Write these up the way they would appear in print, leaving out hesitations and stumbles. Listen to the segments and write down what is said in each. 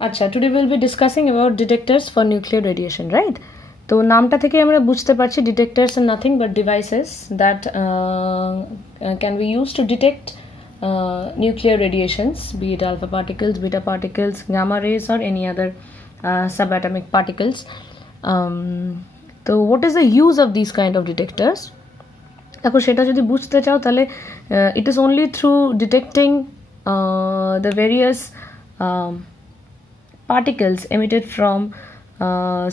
আচ্ছা, today will be discussing about detectors for nuclear radiation, right? তো নামটা থেকে আমরা বুঝতে পারছি detectors are nothing but devices that can be use to detect nuclear radiations, be it alpha particles, beta particles, gamma rays, or any other subatomic particles. So what is the use of these kind of detectors? এখন সেটা যদি বুঝতে চাও তাহলে it is only through detecting the various particles emitted from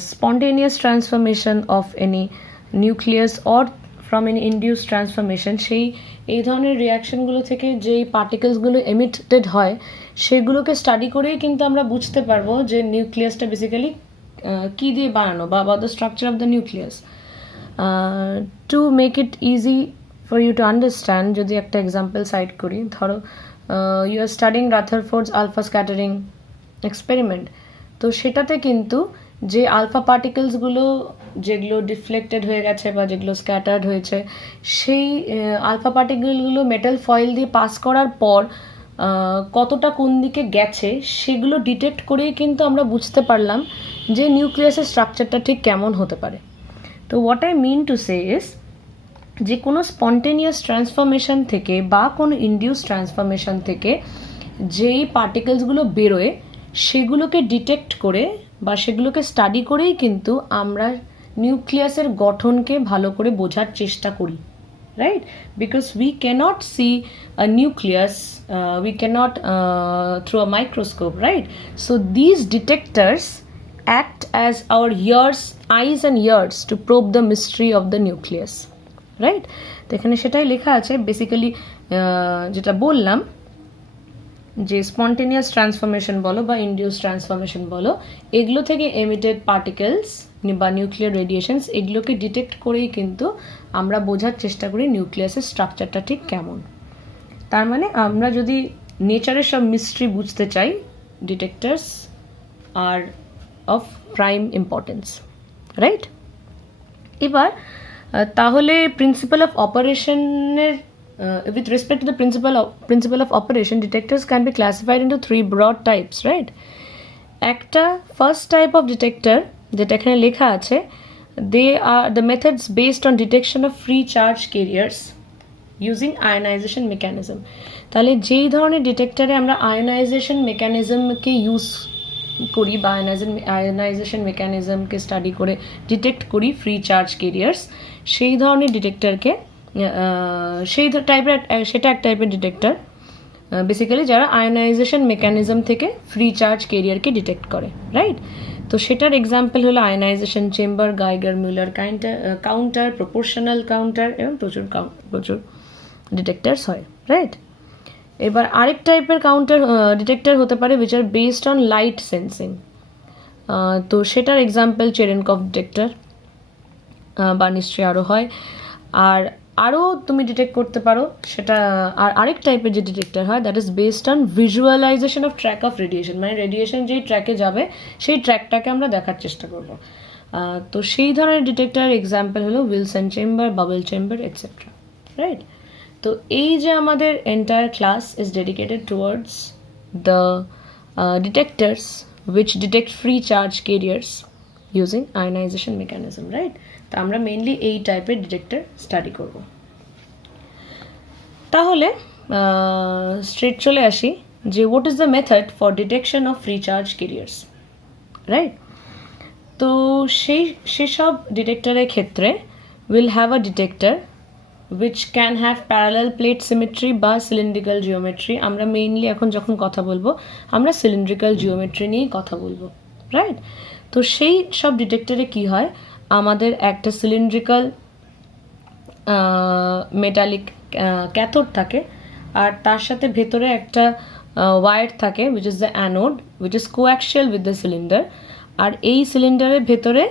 spontaneous transformation of any nucleus or from any induced transformation, সেই এই ধরনের রিয়াকশনগুলো থেকে যেই পার্টিকেলসগুলো এমিটেড হয় সেগুলোকে স্টাডি করেই কিন্তু আমরা বুঝতে পারবো যে নিউক্লিয়াসটা বেসিক্যালি কী দিয়ে বানানো বা the structure of the nucleus. To make it easy for you to understand, যদি একটা এক্সাম্পল সাইট করি, ধরো you are studying Rutherford's alpha scattering experiment, তো সেটাতে কিন্তু যে আলফা পার্টিকেলসগুলো যেগুলো ডিফ্লেক্টেড হয়ে গেছে বা যেগুলো স্ক্যাটার্ড হয়েছে, সেই আলফা পার্টিকেলগুলো মেটাল ফয়েল দিয়ে পাস করার পর কতটা কোন দিকে গেছে সেগুলো ডিটেক্ট করেই কিন্তু আমরা বুঝতে পারলাম যে নিউক্লিয়াসের স্ট্রাকচারটা ঠিক কেমন হতে পারে। তো what I mean to say is, যে কোনো স্পন্টেনিয়াস ট্রান্সফরমেশন থেকে বা কোনো ইনডিউস ট্রান্সফরমেশন থেকে যেই পার্টিকেলসগুলো বেরোয় সেগুলোকে ডিটেক্ট করে বা সেগুলোকে স্টাডি করেই কিন্তু আমরা নিউক্লিয়াসের গঠনকে ভালো করে বোঝার চেষ্টা করি, right? Because we cannot see a nucleus, we cannot through a microscope, right? So these detectors act as our eyes and ears to probe the mystery of the nucleus, right? তো এখানে সেটাই লেখা আছে বেসিক্যালি, যেটা বললাম যে spontaneous transformation বলো বা ইনডিউস ট্রান্সফরমেশন বলো, এগুলো থেকে এমিটেড পার্টিকেলস বা নিউক্লিয়ার রেডিয়েশনস, এগুলোকে ডিটেক্ট করেই কিন্তু আমরা বোঝার চেষ্টা করি নিউক্লিয়াসের স্ট্রাকচারটা ঠিক কেমন। তার মানে আমরা যদি নেচারের সব মিস্ট্রি বুঝতে চাই, detectors are of prime importance, right? এবার তাহলে প্রিন্সিপাল অফ অপারেশনের with respect to the principle of operation, detectors can be classified into three broad types, right? একটা first type of detector যেটা এখানে লেখা আছে, they are the methods based on detection of free charge carriers using ionization mechanism. তাহলে যেই ধরনের ডিটেক্টরে আমরা ionisation মেকানিজমকে use করি বা আয়োনাইজেশন মেকানিজমকে স্টাডি করে ডিটেক্ট করি ফ্রি চার্জ কেরিয়ার্স, সেই ধরনের ডিটেক্টরকে সেই টাইপের, সেটা এক টাইপের ডিটেক্টর বেসিক্যালি যারা আয়োনাইজেশন মেকানিজম থেকে ফ্রি চার্জ কেরিয়ারকে ডিটেক্ট করে, রাইট? তো সেটার এক্সাম্পল হলো ionization chamber, Geiger Muller counter, proportional counter, এবং প্রচুর ডিটেক্টরস হয়, রাইট? এবার আরেক টাইপের কাউন্টার ডিটেক্টর হতে পারে which are based on light sensing, তো সেটার এক্সাম্পল চেরেনকভ ডিটেক্টর বা নিশ্চয়ই আরও হয়। আর আরও তুমি ডিটেক্ট করতে পারো সেটা, আর আরেক টাইপের যে ডিটেক্টর হয় that is based on visualization of track of radiation, মানে রেডিয়েশন যেই ট্র্যাকে যাবে সেই ট্র্যাকটাকে আমরা দেখার চেষ্টা করবো। তো সেই ধরনের ডিটেক্টরের এক্সাম্পল হলো Wilson chamber, bubble chamber, etcetera, right? তো এই যে আমাদের entire class is dedicated towards the detectors which detect free charge carriers using ionization mechanism, right? তো আমরা মেইনলি এই টাইপের ডিটেক্টর স্টাডি করব। তাহলে স্ট্রেট চলে আসি যে what is the method for detection of free charge carriers, right? তো সেসব ডিটেক্টরের ক্ষেত্রে will have a detector which can have parallel plate symmetry বা সিলিন্ড্রিক্যাল জিওমেট্রি। আমরা মেইনলি এখন যখন কথা বলবো আমরা সিলিন্ড্রিক্যাল জিওমেট্রি নিয়েই কথা বলবো, রাইট? তো সেই সব ডিটেক্টরে কি হয়, আমাদের একটা সিলিন্ড্রিক্যাল মেটালিক ক্যাথোড থাকে আর তার সাথে ভেতরে একটা ওয়ার থাকে which is the anode which is coaxial with the cylinder, আর এই সিলিন্ডারের ভেতরে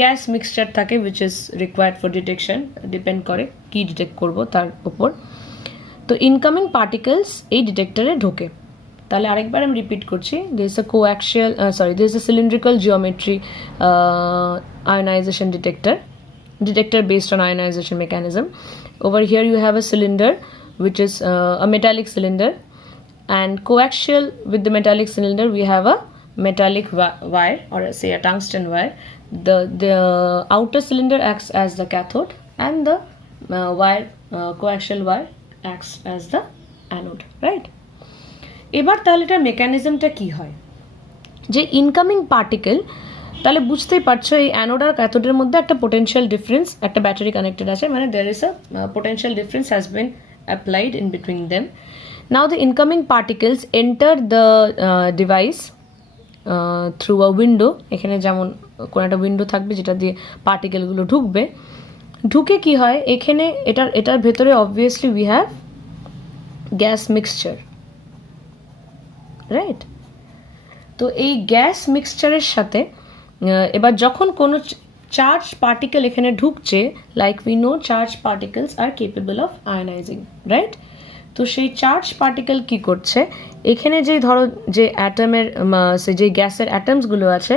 গ্যাস মিক্সচার থাকে which is required for detection, depend করে কি ডিটেক্ট করবো তার উপর। তো ইনকামিং পার্টিকেলস এই ডিটেক্টরে ঢোকে। তাহলে আরেকবার আমি রিপিট করছি, there is a coaxial there is a cylindrical geometry ionization detector based on ionization mechanism. Over here you have a cylinder which is a metallic cylinder, and coaxial with the metallic cylinder we have a metallic wire, or say a tungsten wire. The outer cylinder acts as the cathode and the coaxial wire acts as the anode, right? এবার তাহলে এটার মেকানিজমটা কি হয়, যে incoming particle, তাহলে বুঝতেই পারছো এই অ্যানোড আর ক্যাথোডের মধ্যে একটা পোটেনশিয়াল ডিফারেন্স, একটা ব্যাটারি কানেক্টেড আছে, মানে there is a potential difference has been applied in between them. Now the incoming particles enter the device through a window. এখানে যেমন কোনো একটা উইন্ডো থাকবে যেটা দিয়ে পার্টিকেলগুলো ঢুকবে, ঢুকে কি হয় এখানে এটার ভেতরে obviously we have gas mixture, right? তো এই গ্যাস মিক্সচারের সাথে এবার যখন কোনো চার্জ পার্টিকেল এখানে ঢুকছে, like we know charge particles are capable of ionising, right? তো সেই চার্জ পার্টিকেল কি করছে, এখানে যে ধরো যে অ্যাটমের যে গ্যাসের অ্যাটমসগুলো আছে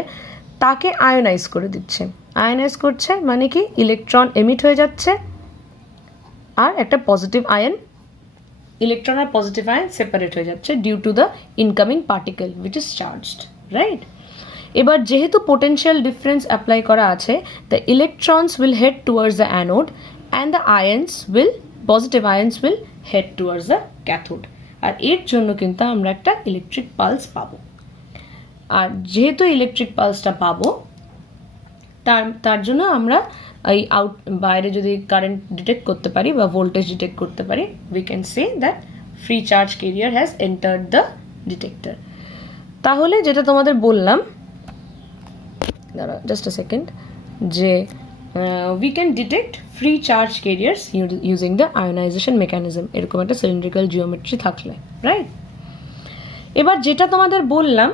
তাকে আয়োনাইজ করে দিচ্ছে। আয়োনাইজ করছে মানে কি ইলেকট্রন এমিট হয়ে যাচ্ছে আর একটা পজিটিভ আয়ন, ইলেকট্রন আর পজিটিভ আয়ন সেপারেট হয়ে যাচ্ছে due to the incoming particle which is charged, right? এবার যেহেতু পোটেনশিয়াল ডিফারেন্স অ্যাপ্লাই করা আছে, the electrons will head towards the anode and the ions will positive ions will head towards the cathode. আর এর জন্য কিন্তু আমরা একটা ইলেকট্রিক পালস পাবো। আর যেহেতু ইলেকট্রিক পালসটা পাবো তার জন্য আমরা এই বাইরে যদি কারেন্ট ডিটেক্ট করতে পারি বা ভোল্টেজ ডিটেক্ট করতে পারি, we can say that free charge carrier has entered the detector. তাহলে যেটা তোমাদের বললাম, জাস্ট আ সেকেন্ড, যে we can detect free charge carriers using the ionization mechanism, এরকম একটা সিলিন্ড্রিক্যাল জিওমেট্রি থাকলে, রাইট? এবার যেটা তোমাদের বললাম,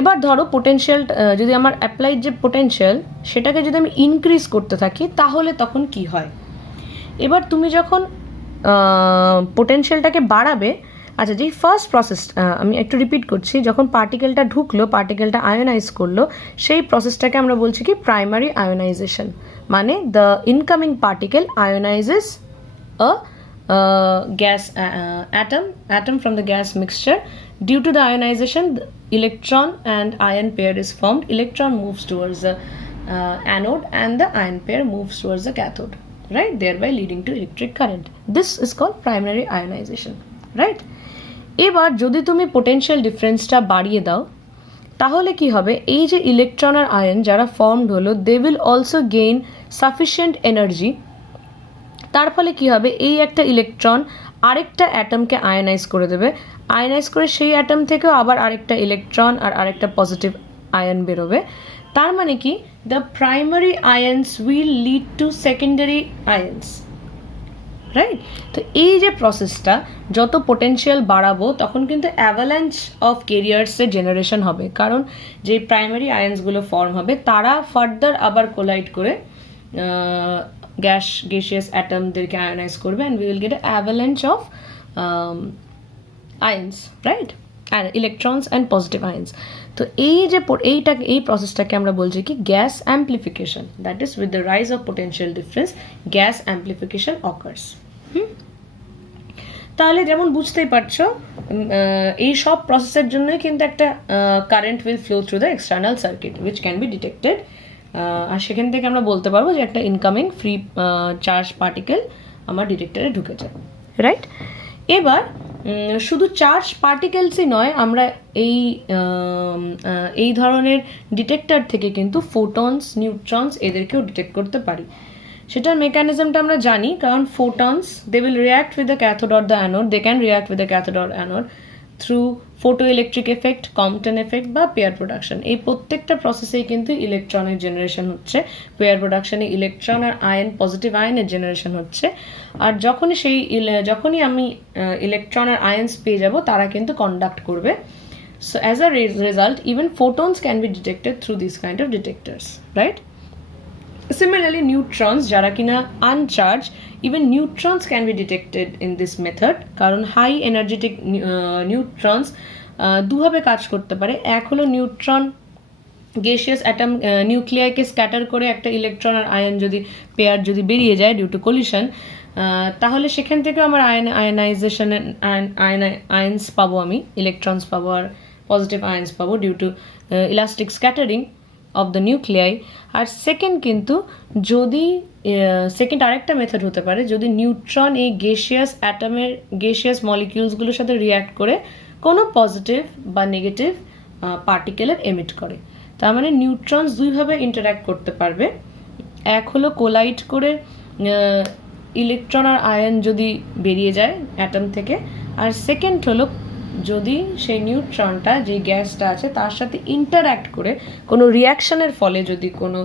এবার ধরো পোটেনশিয়াল যদি আমার অ্যাপ্লাইড যে পোটেনশিয়াল সেটাকে যদি আমি ইনক্রিজ করতে থাকি তাহলে তখন কি হয়। এবার তুমি যখন পোটেনশিয়ালটাকে বাড়াবে, আচ্ছা যেই ফার্স্ট প্রসেস আমি একটু রিপিট করছি, যখন পার্টিকেলটা ঢুকলো, পার্টিকেলটা আয়োনাইজ করলো, সেই প্রসেসটাকে আমরা বলছি কি প্রাইমারি আয়োনাইজেশন। মানে the incoming particle ionizes a gas atom from the gas mixture. Due to the ionization, the electron and ion pair is formed. Electron moves towards the anode and the ion pair moves towards the cathode, right? Thereby leading to electric current. This is called primary ionization, right? এবার যদি তুমি potential ডিফারেন্সটা বাড়িয়ে দাও তাহলে কি হবে, এই যে ইলেকট্রন আর আয়ন যারা ফর্মড হলো, they will also gain sufficient energy. তার ফলে কি হবে, এই একটা ইলেকট্রন আরেকটা অ্যাটমকে আয়নাইজ করে দেবে, আয়নাইজ করে সেই অ্যাটম থেকেও আবার আরেকটা ইলেকট্রন আর আরেকটা পজিটিভ আয়ন বেরোবে। তার মানে কি the primary আয়ন্স will lead to secondary আয়ন্স, right? তো এই যে প্রসেসটা, যত পোটেনশিয়াল বাড়াবো তখন কিন্তু অ্যাভালাঞ্চ অফ ক্যারিয়ার্সের জেনারেশন হবে, কারণ যে প্রাইমারি আয়ন্সগুলো ফর্ম হবে তারা ফার্দার আবার কোলাইড করে gaseous atomদেরকে আয়োনাইজ করবে, and we will get an avalanche of ions, right? And electrons and positive ions. তো এই যে এই প্রসেসটাকে আমরা বলছি কি gas amplification, that is with the rise of potential difference gas amplification occurs. তাহলে যেমন বুঝতেই পারছো এই সব প্রসেসের জন্যই কিন্তু একটা current will flow through the external circuit which can be detected. আর সেখান থেকে আমরা বলতে পারবো যে একটা ইনকামিং ফ্রি চার্জ পার্টিকেল আমার ডিটেক্টরে ঢুকেছে, রাইট? এবার শুধু চার্জ পার্টিকেলসই নয়, আমরা এই ধরনের ডিটেক্টর থেকে কিন্তু ফোটনস, নিউট্রনস এদেরকেও ডিটেক্ট করতে পারি। সেটার মেকানিজমটা আমরা জানি, কারণ photons they will react with the cathode or the anode, they can react with the cathode or anode through photoelectric effect, Compton effect বা পেয়ার প্রোডাকশন। এই প্রত্যেকটা প্রসেসেই কিন্তু ইলেকট্রনের জেনারেশন হচ্ছে, পেয়ার প্রোডাকশনে ইলেকট্রন আর আয়ন, পজিটিভ আয়নের জেনারেশন হচ্ছে। আর যখনই আমি ইলেকট্রন আর আয়ন্স পেয়ে যাব তারা কিন্তু কন্ডাক্ট করবে। So as a result even photons can be detected through this kind of detectors, right? Similarly, neutrons যারা কিনা uncharged, even neutrons can be detected in this method, কারণ high energetic neutrons দুভাবে কাজ করতে পারে। এক হলো নিউট্রন গ্যাসিয়াস অ্যাটম নিউক্লিয়াইকে স্ক্যাটার করে একটা ইলেকট্রন আর আয়ন যদি পেয়ার যদি বেরিয়ে যায় ডিউ টু কলিশন, তাহলে সেখান থেকে আমার আয়নাইজেশন আয়ন্স পাবো, আমি ইলেকট্রনস পাবো আর পজিটিভ আয়ন্স পাবো due to elastic scattering of the nuclei. আর সেকেন্ড কিন্তু যদি সেকেন্ড আরেকটা মেথড হতে পারে, যদি নিউট্রন এই গেসিয়াস মলিকিউলসগুলোর সাথে রিয়্যাক্ট করে কোনো পজিটিভ বা নেগেটিভ পার্টিকেলের এমিট করে। তার মানে নিউট্রনস দুইভাবে ইন্টারঅ্যাক্ট করতে পারবে। এক হলো কোলাইড করে ইলেকট্রন আর আয়ন যদি বেরিয়ে যায় অ্যাটম থেকে, আর সেকেন্ড হলো যদি সেই নিউট্রনটা যে গ্যাসটা আছে তার সাথে ইন্টারঅ্যাক্ট করে কোনো রিয়াকশনের ফলে যদি কোনো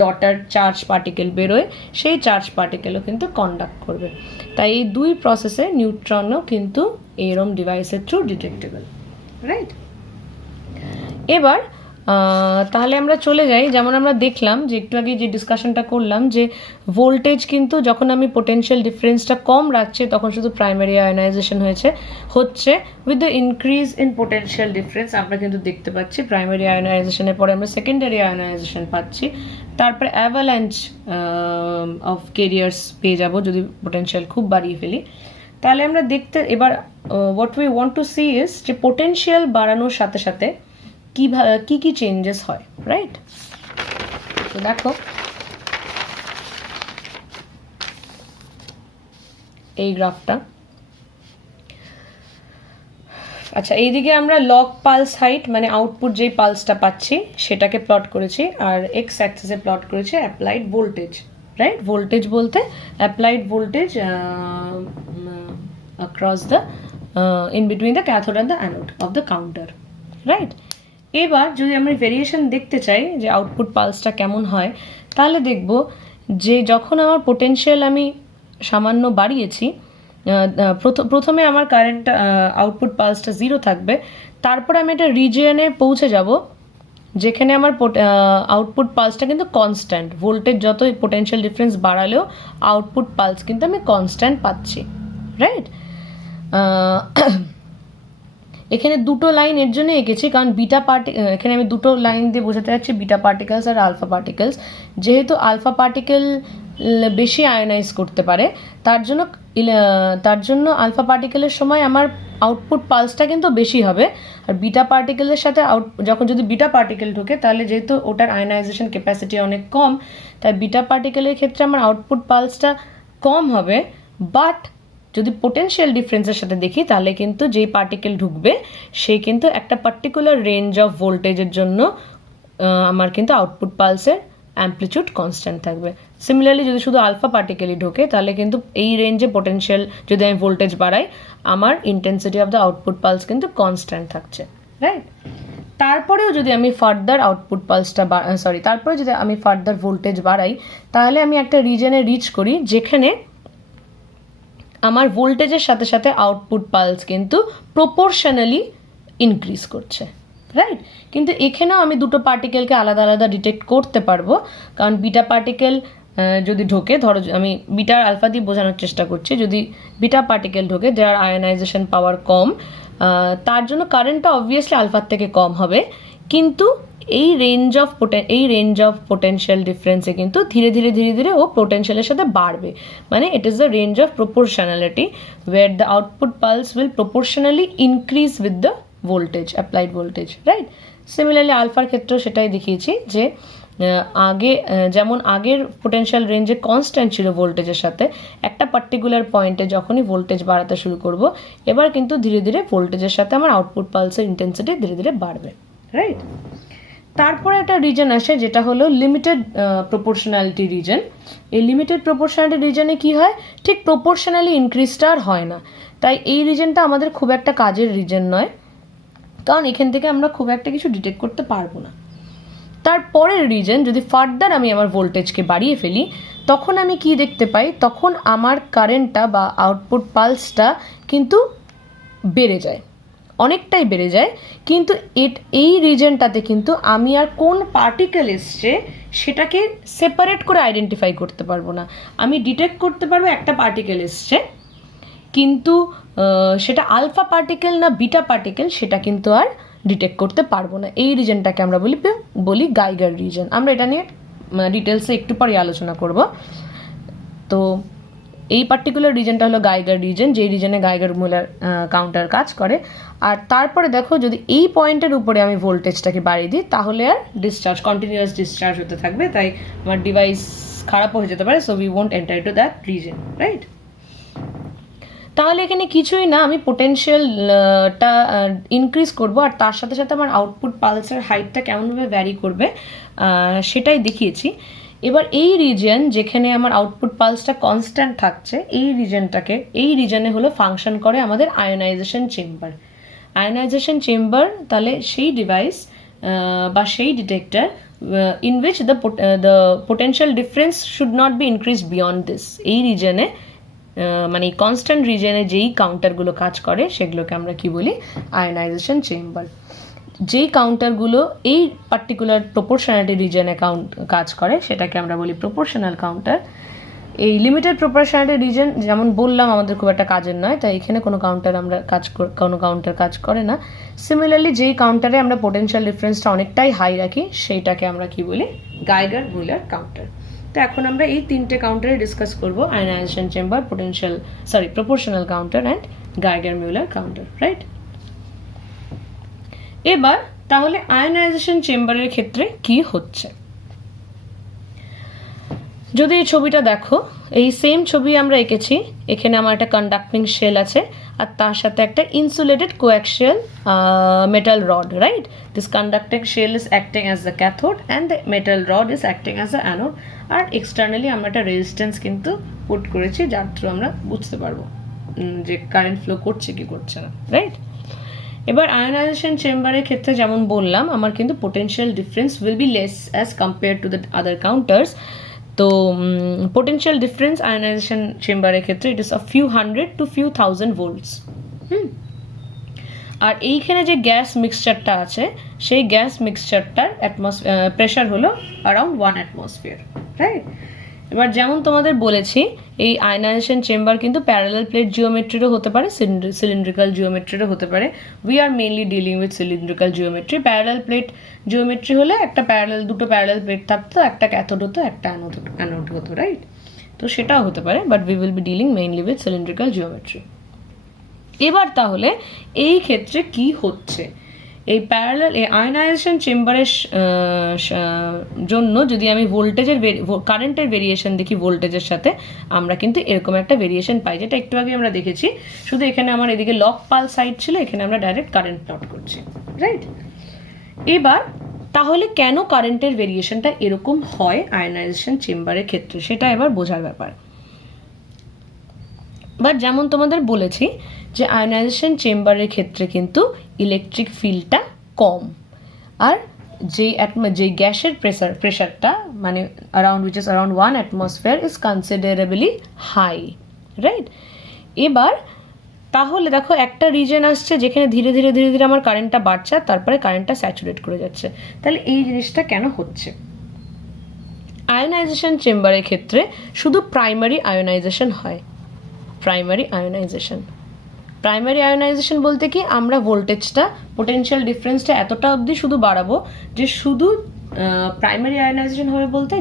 ডটার চার্জ পার্টিকেল বেরোয়, সেই চার্জ পার্টিকেলও কিন্তু কন্ডাক্ট করবে। তাই এই দুই প্রসেসে নিউট্রনও কিন্তু এরম ডিভাইসের থ্রু ডিটেক্টেবল, রাইট? এবার তাহলে আমরা চলে যাই, যেমন আমরা দেখলাম যে একটু আগে যে ডিসকাশনটা করলাম যে ভোল্টেজ কিন্তু যখন আমি পোটেনশিয়াল ডিফারেন্সটা কম রাখছি তখন শুধু প্রাইমারি আয়নাইজেশন হচ্ছে with the increase in potential difference আমরা কিন্তু দেখতে পাচ্ছি প্রাইমারি আয়নাইজেশনের পরে আমরা সেকেন্ডারি আয়নাইজেশন পাচ্ছি, তারপরে অ্যাভালাঞ্চ অফ ক্যারিয়ার্স পেয়ে যাব যদি পোটেনশিয়াল খুব বাড়িয়ে ফেলি। তাহলে আমরা এবার what we want to see is যে পোটেনশিয়াল বাড়ানোর সাথে সাথে কি চেঞ্জেস হয়, রাইট? তো দেখো এই গ্রাফটা, আচ্ছা এইদিকে আমরা লগ পালস হাইট মানে আউটপুট যেই পালসটা পাচ্ছি সেটাকে প্লট করেছি, আর এক্স অ্যাক্সিসে প্লট করেছি অ্যাপ্লাইড ভোল্টেজ, রাইট? ভোল্টেজ বলতে applied voltage across the in between the cathode and the anode of the counter, right? এবার যদি আমরা ভেরিয়েশন দেখতে চাই যে আউটপুট পালসটা কেমন হয়, তাহলে দেখব যে যখন আমার পোটেনশিয়াল আমি সামান্য বাড়িয়েছি, প্রথমে আমার কারেন্ট আউটপুট পালসটা 0 থাকবে, তারপর আমি একটা রিজিয়নে পৌঁছে যাব যেখানে আমার আউটপুট পালসটা কিন্তু কনস্ট্যান্ট, ভোল্টেজ যত পোটেনশিয়াল ডিফারেন্স বাড়ালেও আউটপুট পালস কিন্তু আমি কনস্ট্যান্ট পাচ্ছি, রাইট? এখানে দুটো লাইন এর জন্য এঁকেছি কারণ এখানে আমি দুটো লাইন দিয়ে বোঝাতে যাচ্ছি বিটা পার্টিকেলস আর আলফা পার্টিকেলস। যেহেতু আলফা পার্টিকেল বেশি আয়নাইজ করতে পারে, তার জন্য আলফা পার্টিকেলের সময় আমার আউটপুট পালসটা কিন্তু বেশি হবে, আর বিটা পার্টিকেলের সাথে যদি বিটা পার্টিকেল ঢোকে তাহলে যেহেতু ওটার আয়নাইজেশন ক্যাপাসিটি অনেক কম, তাই বিটা পার্টিকেলের ক্ষেত্রে আমার আউটপুট পালসটা কম হবে। বাট যদি পোটেনশিয়াল ডিফারেন্সের সাথে দেখি তাহলে কিন্তু যেই পার্টিকেল ঢুকবে সে কিন্তু একটা পার্টিকুলার রেঞ্জ অফ ভোল্টেজের জন্য আমার কিন্তু আউটপুট পালসের অ্যাম্পলিটিউড কনস্ট্যান্ট থাকবে। সিমিলারলি যদি শুধু আলফা পার্টিকেলই ঢোকে তাহলে কিন্তু এই রেঞ্জে পোটেনশিয়াল যদি আমি ভোল্টেজ বাড়াই আমার intensity of the output pulse কিন্তু কনস্ট্যান্ট থাকছে, রাইট? তারপরেও যদি আমি ফার্দার ভোল্টেজ বাড়াই তাহলে আমি একটা রিজনে রিচ করি যেখানে আমার ভোল্টেজের সাথে সাথে আউটপুট পালস কিন্তু প্রপোর্শনালি ইনক্রিজ করছে, রাইট? কিন্তু এখানেও আমি দুটো পার্টিকেলকে আলাদা আলাদা ডিটেক্ট করতে পারবো, কারণ বিটা পার্টিকেল যদি ঢোকে, ধরো আমি বিটা আলফা দিয়ে বোঝানোর চেষ্টা করছি, যদি বিটা পার্টিকেল ঢোকে যার আয়নাইজেশন পাওয়ার কম, তার জন্য কারেন্টটা অবভিয়াসলি আলফার থেকে কম হবে, কিন্তু এই রেঞ্জ অফ পোটেনশিয়াল ডিফারেন্সে কিন্তু ধীরে ধীরে ও পোটেনশিয়ালের সাথে বাড়বে। মানে it is the range of proportionality where the output pulse will proportionally increase with the voltage, applied voltage, right? Similarly আলফার ক্ষেত্রেও সেটাই দেখিয়েছি যে যেমন আগের পোটেনশিয়াল রেঞ্জে কনস্ট্যান্ট ছিল ভোল্টেজের সাথে, একটা পার্টিকুলার পয়েন্টে যখনই ভোল্টেজ বাড়াতে শুরু করব এবার কিন্তু ধীরে ধীরে ভোল্টেজের সাথে আমার আউটপুট পালসের ইন্টেন্সিটি ধীরে ধীরে বাড়বে, রাইট? তারপরে একটা রিজন আসে যেটা হলো লিমিটেড প্রপোর্শনালিটি রিজন। এই লিমিটেড প্রপোর্শনালিটি রিজনে কি হয়, ঠিক প্রপোর্শনালি ইনক্রিজটা আর হয় না, তাই এই রিজনটা আমাদের খুব একটা কাজের রিজন নয়, কারণ এখান থেকে আমরা খুব একটা কিছু ডিটেক্ট করতে পারবো না। তারপরের রিজন, যদি ফার্দার আমি আমার ভোল্টেজকে বাড়িয়ে ফেলি তখন আমি কি দেখতে পাই, তখন আমার কারেন্টটা বা আউটপুট পালসটা কিন্তু বেড়ে যায়, অনেকটাই বেড়ে যায়, কিন্তু এই রিজনটাতে কিন্তু আমি আর কোন পার্টিকেল এসছে সেটাকে সেপারেট করে আইডেন্টিফাই করতে পারবো না। আমি ডিটেক্ট করতে পারবো একটা পার্টিকেল এসছে, কিন্তু সেটা আলফা পার্টিকেল না বিটা পার্টিকেল সেটা কিন্তু আর ডিটেক্ট করতে পারবো না। এই রিজনটাকে আমরা বলি গাইগার রিজন। আমরা এটা নিয়ে ডিটেলসে একটু পরে আলোচনা করব। তো এই পার্টিকুলার রিজনটা হলো গাইগার রিজন, যেই রিজনে গাইগার মুলার কাউন্টার কাজ করে। আর তারপরে দেখো যদি এই পয়েন্টের উপরে আমি ভোল্টেজটাকে বাড়িয়ে দিই তাহলে আর ডিসচার্জ, কন্টিনিউয়াস ডিসচার্জ হতে থাকবে, তাই আমার ডিভাইস খারাপ হয়ে যেতে পারে। So we won't enter to that reason, right? তাহলে এখানে কিছুই না, আমি পোটেনশিয়ালটা ইনক্রিজ করব আর তার সাথে সাথে আমার আউটপুট পালসের হাইটটা কেমনভাবে ভ্যারি করবে সেটাই দেখিয়েছি। এবার এই রিজন যেখানে আমার আউটপুট পালসটা কনস্ট্যান্ট থাকছে, এই রিজনে হলো ফাংশন করে আমাদের আয়োনাইজেশন চেম্বার। আয়োনাইজেশন চেম্বার তাহলে সেই ডিভাইস বা সেই detector in which the potential difference should not be increased beyond this. এই রিজনে মানে কনস্ট্যান্ট রিজনে যেই কাউন্টারগুলো কাজ করে সেগুলোকে আমরা কি বলি? Ionization chamber. যেই কাউন্টারগুলো এই পার্টিকুলার প্রপোর্শনালিটি রিজনে কাজ করে সেটাকে আমরা বলি প্রপোর্শনাল কাউন্টার। এই লিমিটেড প্রপোর্শনালিটি রিজন যেমন বললাম আমাদের খুব একটা কাজের নয়, তাই এখানে কোনো কাউন্টার কাজ করে না। সিমিলারলি যেই কাউন্টারে আমরা পোটেনশিয়াল ডিফারেন্সটা অনেকটাই হাই রাখি সেইটাকে আমরা কি বলি? Geiger Muller counter. তো এখন আমরা এই তিনটে কাউন্টারে ডিসকাস করব, ionization chamber, proportional counter and Geiger Muller counter, right? এবার তাহলে আয়োনাইজেশন চেম্বারের ক্ষেত্রে কি হচ্ছে, যদি এই ছবিটা দেখো, এই সেম ছবি আমরা এঁকেছি। এখানে আমার একটা কন্ডাক্টিং শেল আছে আর তার সাথে একটা insulated coaxial metal rod, right? This conducting shell is acting as the cathode and the metal rod is acting as the anode. আর এক্সটার্নালি আমরা একটা রেজিস্ট্যান্স কিন্তু পুট করেছি যার থ্রু আমরা বুঝতে পারবো যে কারেন্ট ফ্লো করছে কি করছে না, রাইট? এবার আয়োনাইজেশন চেম্বারের ক্ষেত্রে যেমন বললাম আমার কিন্তু potential difference will be less as compare to the other counters. তো পোটেনশিয়াল ডিফারেন্স আয়োনাইজেশন চেম্বারের ক্ষেত্রে it is a few hundred to few thousand volts. আর এইখানে যে গ্যাস মিক্সচারটা আছে সেই গ্যাস মিক্সচারটার প্রেশার হলো অ্যারাউন্ড 1 অ্যাটমসফিয়ার, রাইট? এবার যেমন তোমাদের বলেছি এই আয়োনাইজেশন চেম্বার কিন্তু প্যারালাল প্লেট জিওমেট্রিরও হতে পারে, সিলিন্ড্রিক্যাল জিওমেট্রিরও হতে পারে। We are mainly dealing with cylindrical geometry. Parallel plate geometry হলে দুটো প্যারালাল প্লেট থাকতো, একটা ক্যাথোড হতো একটা অ্যানোড হতো, রাইট? তো সেটাও হতে পারে, but we will be dealing mainly with cylindrical geometry. এবার তাহলে এই ক্ষেত্রে কি হচ্ছে, এই আয়োনাইজেশন চেম্বারের জন্য যদি আমি কারেন্টের ভেরিয়েশন দেখি ভোল্টেজের সাথে, আমরা কিন্তু এরকম একটা ভেরিয়েশন পাই, যেটা একটু আগে আমরা দেখেছি। শুধু এখানে আমার এদিকে লক পাল সাইড ছিল, এখানে আমরা ডাইরেক্ট কারেন্ট প্লট করছি, রাইট? এবার তাহলে কেন কারেন্টের ভেরিয়েশনটা এরকম হয় আয়োনাইজেশন চেম্বারের ক্ষেত্রে, সেটা এবার বোঝার ব্যাপার। বাট যেমন তোমাদের বলেছি যে আয়োনাইজেশন চেম্বারের ক্ষেত্রে কিন্তু ইলেকট্রিক ফিল্ডটা কম, আর যেই গ্যাসের প্রেশারটা মানে which is around 1 atmosphere is considerably high, right? এবার তাহলে দেখো একটা রিজন আসছে যেখানে ধীরে ধীরে আমার কারেন্টটা বাড়ছে আর তারপরে কারেন্টটা স্যাচুরেট করে যাচ্ছে। তাহলে এই জিনিসটা কেন হচ্ছে? আয়োনাইজেশন চেম্বারের ক্ষেত্রে শুধু প্রাইমারি আয়োনাইজেশন হয়। প্রাইমারি আয়োনাইজেশন বলতে কি, আমরা ভোল্টেজটা পোটেনশিয়াল ডিফারেন্সটা এতটা অবধি শুধু বাড়াবো যে শুধু প্রাইমারি আয়োনাইজেশন হবে বলতে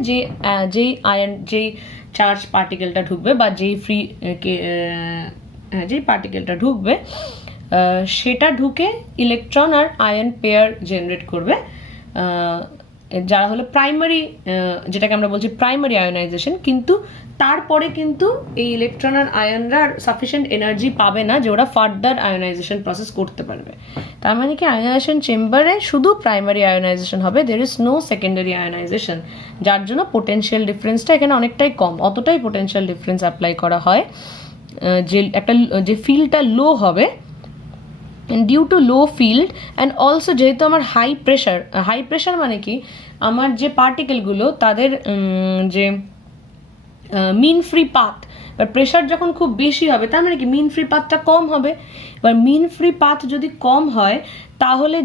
যেই চার্জ পার্টিকেলটা ঢুকবে বা যেই পার্টিকেলটা ঢুকবে সেটা ঢুকে ইলেকট্রন আর আয়ন পেয়ার জেনারেট করবে, যারা হলো প্রাইমারি, যেটাকে আমরা বলছি প্রাইমারি আয়োনাইজেশন। কিন্তু তারপরে কিন্তু এই ইলেকট্রন আর আয়নরা সাফিসিয়েন্ট এনার্জি পাবে না যে ওরা ফার্দার আয়োনাইজেশন প্রসেস করতে পারবে। তার মানে কি আয়োনাইজেশন চেম্বারে শুধু প্রাইমারি আয়োনাইজেশন হবে, there is no secondary ionization, যার জন্য পোটেনশিয়াল ডিফারেন্সটা এখানে অনেকটাই কম। অতটাই পোটেনশিয়াল ডিফারেন্স অ্যাপ্লাই করা হয় যে ফিল্ডটা লো হবে due to low field and also যেহেতু আমার হাই প্রেশার মানে কি, আমার যে পার্টিকেলগুলো তাদের যে মিন ফ্রি পাথ বা প্রেশার যখন খুব বেশি হবে তার মানে কি মিন ফ্রি পাথটা কম হবে। এবার মিন ফ্রি পাথ যদি কম হয় তাহলে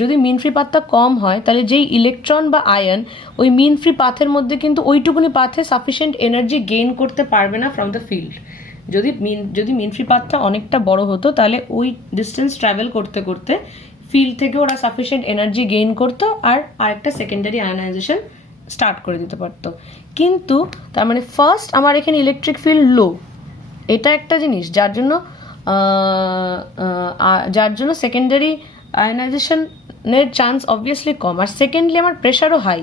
যদি মিন ফ্রি পাথটা কম হয় তাহলে যেই ইলেকট্রন বা আয়ন ওই মিন ফ্রি পাথের মধ্যে কিন্তু ওইটুকুনি পাথে সাফিসিয়েন্ট এনার্জি গেইন করতে পারবে না ফ্রম দ্য ফিল্ড। যদি মিন ফ্রি পাথটা অনেকটা বড় হতো তাহলে ওই ডিস্টেন্স ট্রাভেল করতে করতে ফিল্ড থেকে ওরা সাফিসিয়েন্ট এনার্জি গেইন করতো আর আরেকটা সেকেন্ডারি আয়োনাইজেশন স্টার্ট করে দিতে পারতো, কিন্তু তার মানে ফার্স্ট আমার এখানে ইলেকট্রিক ফিল্ড লো, এটা একটা জিনিস যার জন্য সেকেন্ডারি আয়নাইজেশনের চান্স অবভিয়াসলি কম। আর সেকেন্ডলি আমার প্রেশারও হাই,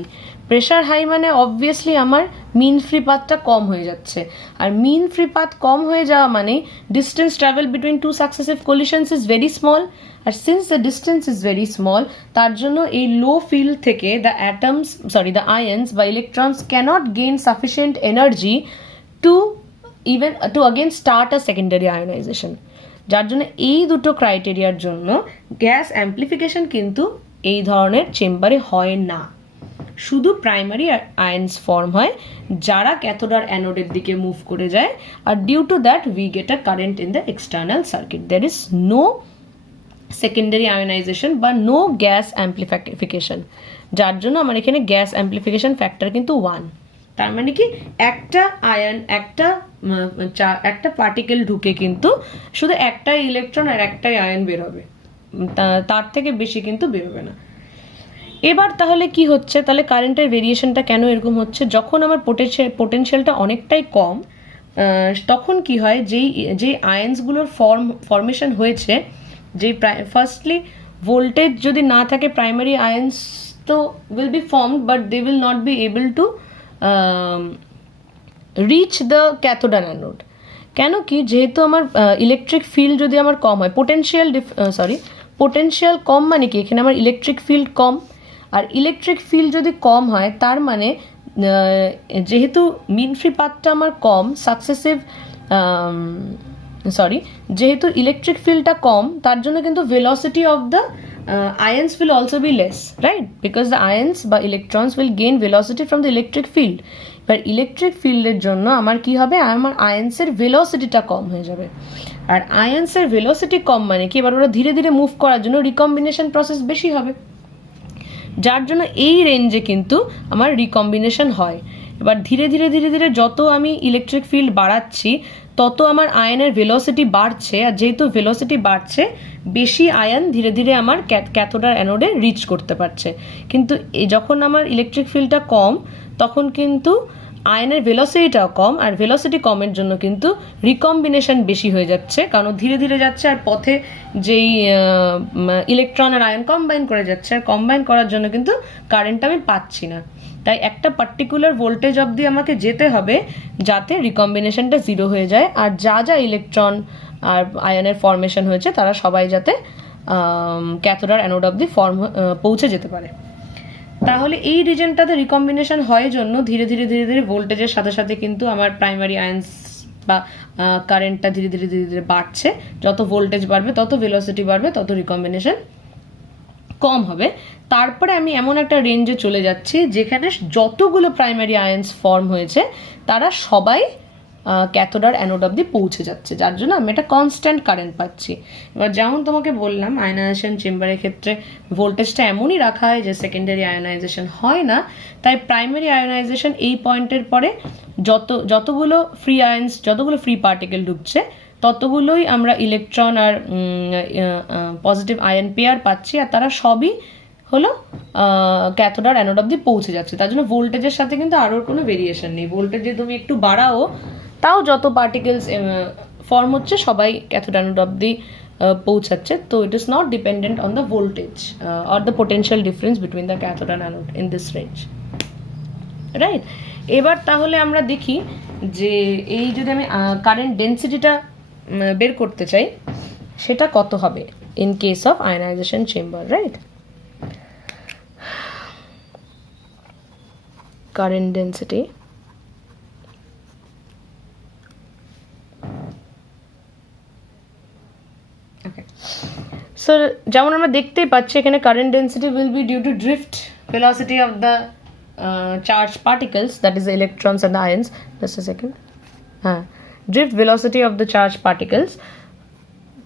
প্রেশার হাই মানে অবভিয়াসলি আমার মিন ফ্রি পাথটা কম হয়ে যাচ্ছে, আর মিন ফ্রি পাথ কম হয়ে যাওয়া মানে distance travel between two successive collisions is very small, আর since the distance is very small, তার জন্য এই লো ফিল্ড থেকে দ্য দ্য আয়ন্স বা electrons can't gain sufficient energy to again start a secondary ionization, যার জন্য এই দুটো ক্রাইটেরিয়ার জন্য গ্যাস অ্যাম্প্লিফিকেশন কিন্তু এই ধরনের চেম্বারে হয় না, শুধু প্রাইমারি আয়ন্স ফর্ম হয় যারা ক্যাথোড আর অ্যানোডের দিকে মুভ করে যায়, আর due to that we get a current in the external circuit. There is no secondary ionization বা নো গ্যাস অ্যাম্প্লিফিকেশন, যার জন্য আমার এখানে গ্যাস অ্যাম্প্লিফিকেশন ফ্যাক্টর কিন্তু 1। তার মানে কি একটা আয়ন একটা পার্টিকেল ঢুকে কিন্তু শুধু একটাই ইলেকট্রন আর একটাই আয়ন বেরোবে, তার থেকে বেশি কিন্তু বেরোবে না। এবার তাহলে কি হচ্ছে, তাহলে কারেন্টের ভেরিয়েশনটা কেন এরকম হচ্ছে, যখন আমার পোটেনশিয়ালটা অনেকটাই কম তখন কি হয়, যেই আয়ন্সগুলোর ফর্মেশন হয়েছে, ফার্স্টলি ভোল্টেজ যদি না থাকে প্রাইমারি আয়ন্স তো will be formed but they will not be able to reach the cathode and anode. কেন কি, যেহেতু আমার ইলেকট্রিক ফিল্ড যদি আমার কম হয়, পোটেনশিয়াল কম মানে কি, এখানে আমার ইলেকট্রিক ফিল্ড কম, আর ইলেকট্রিক ফিল্ড যদি কম হয় তার মানে যেহেতু মিন ফ্রি পাথটা আমার কম, যেহেতু ইলেকট্রিক ফিল্ডটা কম, তার জন্য কিন্তু velocity of the ions will also be less, right? Because the ions বা electrons will gain velocity from the electric field. এবার ইলেকট্রিক ফিল্ডের জন্য আমার কি হবে, আমার আয়ন্সের ভেলোসিটিটা কম হয়ে যাবে, আর আয়ন্সের ভেলোসিটি কম মানে কি, এবার ওরা ধীরে ধীরে মুভ করার জন্য রিকম্বিনেশন প্রসেস বেশি হবে, যার জন্য এই রেঞ্জে কিন্তু আমার রিকম্বিনেশন হয়। এবার ধীরে ধীরে ধীরে ধীরে যত আমি ইলেকট্রিক ফিল্ড বাড়াচ্ছি তত আমার আয়নের ভেলোসিটি বাড়ছে, আর যেহেতু ভেলোসিটি বাড়ছে বেশি আয়ন ধীরে ধীরে আমার ক্যাথোড আর অ্যানোডে রিচ করতে পারছে, কিন্তু যখন আমার ইলেকট্রিক ফিল্ডটা কম তখন কিন্তু আয়নের ভেলোসিটিটাও কম, আর ভেলোসিটি কমের জন্য কিন্তু রিকম্বিনেশন বেশি হয়ে যাচ্ছে, কারণ ধীরে ধীরে যাচ্ছে আর পথে যেই ইলেকট্রন আর আয়ন কম্বাইন করে যাচ্ছে, আর কম্বাইন করার জন্য কিন্তু কারেন্ট আমি পাচ্ছি না। তাই একটা পার্টিকুলার ভোল্টেজ অবধি আমাকে যেতে হবে যাতে রিকম্বিনেশনটা 0 হয়ে যায়, আর যা ইলেকট্রন আর আয়নের ফর্মেশন হয়েছে তারা সবাই যাতে ক্যাথোড আর অ্যানোড অবধি পৌঁছে যেতে পারে। তাহলে এই রিজনটাতে রিকম্বিনেশন হয় জন্য ধীরে ধীরে ধীরে ধীরে ভোল্টেজের সাথে সাথে কিন্তু আমার প্রাইমারি আয়ন্স বা কারেন্টটা ধীরে ধীরে ধীরে ধীরে বাড়ছে, যত ভোল্টেজ বাড়বে তত ভেলোসিটি বাড়বে তত রিকম্বিনেশন কম হবে। তারপরে আমি এমন একটা রেঞ্জে চলে যাচ্ছি যেখানে যতগুলো প্রাইমারি আয়ন্স ফর্ম হয়েছে তারা সবাই ক্যাথোড আর অ্যানোড অবধি পৌঁছে যাচ্ছে, যার জন্য আমি একটা কনস্ট্যান্ট কারেন্ট পাচ্ছি। এবার যেমন তোমাকে বললাম আয়নাইজেশন চেম্বারের ক্ষেত্রে ভোল্টেজটা এমনই রাখা হয় যে সেকেন্ডারি আয়নাইজেশন হয় না, তাই প্রাইমারি আয়নাইজেশন এই পয়েন্টের পরে যতগুলো ফ্রি পার্টিকেল ঢুকছে ততগুলোই আমরা ইলেকট্রন আর পজিটিভ আয়ন পেয়ার পাচ্ছি, আর তারা সবই হলো ক্যাথোড আর অ্যানোড অবধি পৌঁছে যাচ্ছে। তার জন্য ভোল্টেজের সাথে কিন্তু আরও কোনো ভেরিয়েশন নেই, ভোল্টেজ যদি তুমি একটু বাড়াও তাও যত পার্টিকেলস ফর্ম হচ্ছে সবাই ক্যাথোড অ্যানোড অবধি পৌঁছাচ্ছে। তো it is not dependent on the voltage or the potential difference between the cathode and anode in this range, right? এবার তাহলে আমরা দেখি যে এই যদি আমি কারেন্ট ডেন্সিটিটা বের করতে চাই সেটা কত হবে in case of ionisation chamber, right? current density okay, so যেমন আমরা দেখতেই পাচ্ছি এখানে current density will be due to drift velocity of the charged particles, that is the electrons and the ions. Just a second, drift velocity of the charged particles,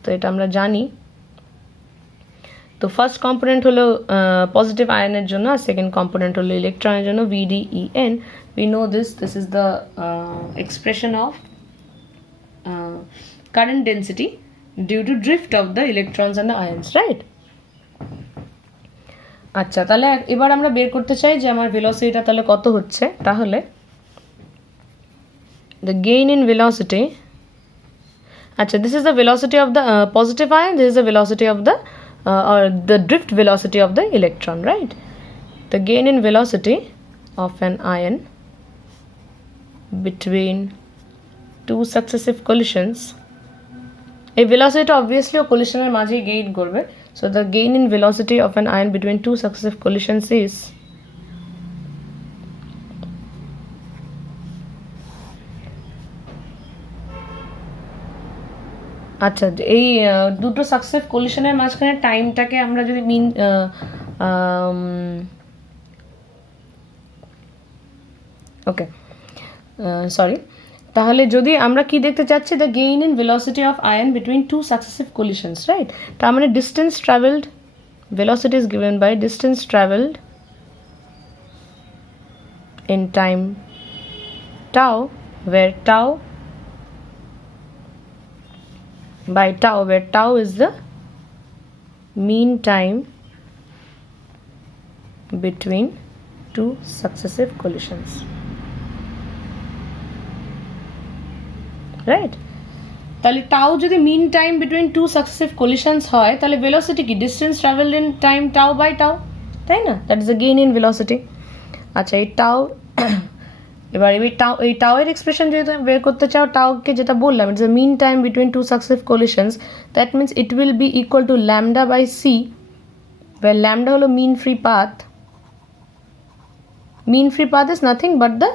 তো এটা আমরা জানি। তো ফার্স্ট কম্পোনেন্ট হলো পজিটিভ আয়নের জন্য, আর second component হলো ইলেকট্রনের জন্য, VDEN. We know this is the expression of current density due to drift of the electrons and the ions, right? আচ্ছা, তাহলে এবার আমরা বের করতে চাই যে আমার ভেলোসিটিটা তাহলে কত হচ্ছে। তাহলে the gain in velocity, আচ্ছা, this is the velocity of the positive ion, this is the velocity of the or the drift velocity of the electron, right? The gain in velocity of an ion between two successive collisions, এই velocity obviously collisionের মাঝেই gain করবে, so the gain in velocity of an ion between two successive collisions is আচ্ছা, এই দুটো successive কোলিশনের মাঝখানে টাইমটাকে আমরা যদি মিন ওকে sorry, তাহলে যদি আমরা কি দেখতে চাচ্ছি, the gain in velocity of ion between two successive collisions, right? তার মানে distance travelled, velocity is given by distance traveled in time tau, where tau by tau, where tau is the mean time between two successive collisions, right? তাহলে tau যদি mean time between two successive collisions হয়, তাহলে velocity কি? Distance travelled in time tau by tau, তাই না? That is the gain in velocity. আচ্ছা, এই tau এবার এই টাউ এর এক্সপ্রেশন যদি তুমি বের করতে চাও, টাউকে যেটা বললাম, it's the mean time between two successive collisions, that means it will be equal to lambda by c, where lambda হলো mean free path. Mean free path is nothing but the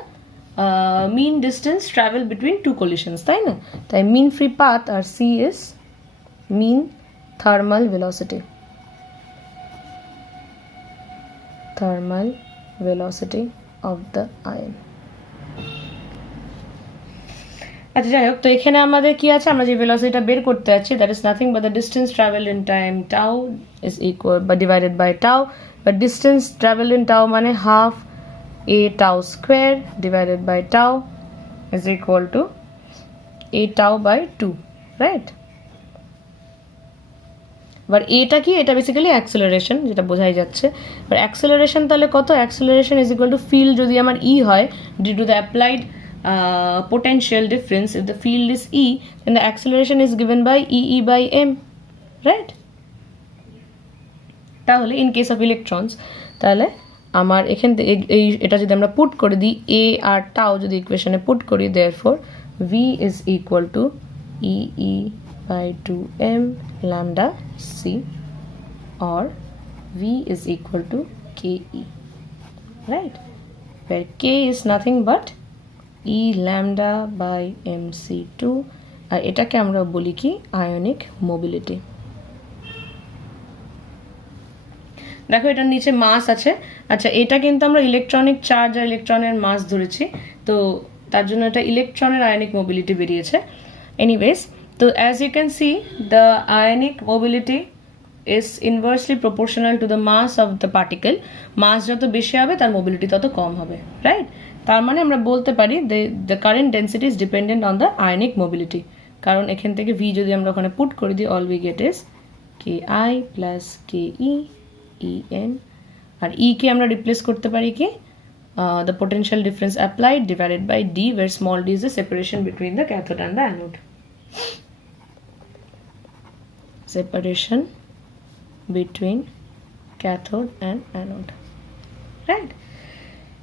mean distance traveled between two collisions, তাই না? তাই mean free path R c is mean thermal velocity. Thermal velocity of the ion. আচ্ছা, যাই হোক, তো এখানে আমাদের কি আছে, আমরা যে ভেলোসিটিটা বের করতে যাচ্ছি, that is nothing but the distance travelled in time tau is equal বা divided by tau, but distance travelled in tau মানে half a tau square divided by tau is equal to a tau by 2, right? এবার এটা কি? এটা basically acceleration, যেটা বোঝাই যাচ্ছে। এবার অ্যাক্সেলারেশন তাহলে কত? Acceleration is equal to field যদি আমার ই হয়, due to the applied potential difference, if the field is e, then the acceleration is given by e by m, right? তাহলে ইন কেস অফ ইলেকট্রনস, তাহলে আমার এখান থেকে এই এটা যদি আমরা পুট করে দিই, এ আর টাউ যদি ইকুয়েশনে পুট করি, therefore V is equal to E by 2m lambda c, or v is equal to ke, right? Where k is nothing but e lambda by mc2, আর এটাকে আমরা বলি কি? Ionic mobility. দেখো, এটার নিচে মাস আছে। আচ্ছা, এটা কিন্তু আমরা ইলেকট্রনিক চার্জ আর ইলেকট্রনের মাস ধরেছি, তো তার জন্য এটা ইলেকট্রনের আয়নিক মোবিলিটি বেরিয়েছে। এনিওয়েজ, তো as you can see, the ionic mobility is inversely proportional to the mass of the particle. Mass যত বেশি হবে তার মোবিলিটি তত কম হবে, রাইট? তার মানে আমরা বলতে পারি the current density is dependent on the ionic mobility, কারণ এখান থেকে ভি যদি আমরা ওখানে পুট করে দিই, all we get is K I plus K E en, আর e কে আমরা রিপ্লেস করতে পারি কি? the potential difference applied divided by d, where small d is the separation between the cathode and the anode. Separation between cathode and anode, right?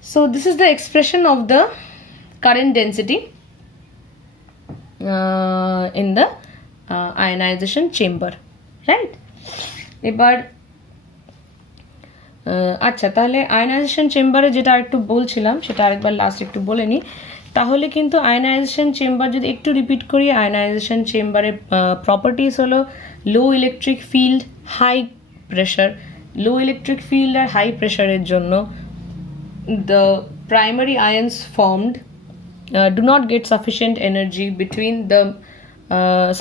So this is the expression of the current density in the ionization chamber, right? এবার আচ্ছা, তাহলে ionisation চেম্বারে যেটা আরেকটু বলছিলাম, সেটা আরেকবার last একটু বলে নিই। তাহলে কিন্তু আয়নাইজেশন চেম্বার যদি একটু রিপিট করি, আয়নাইজেশন চেম্বারের প্রপার্টিস হলো লো ইলেকট্রিক ফিল্ড, হাই প্রেশার। লো ইলেকট্রিক ফিল্ড আর হাই প্রেশারের জন্য the primary আয়ন্স formed do not get sufficient energy between the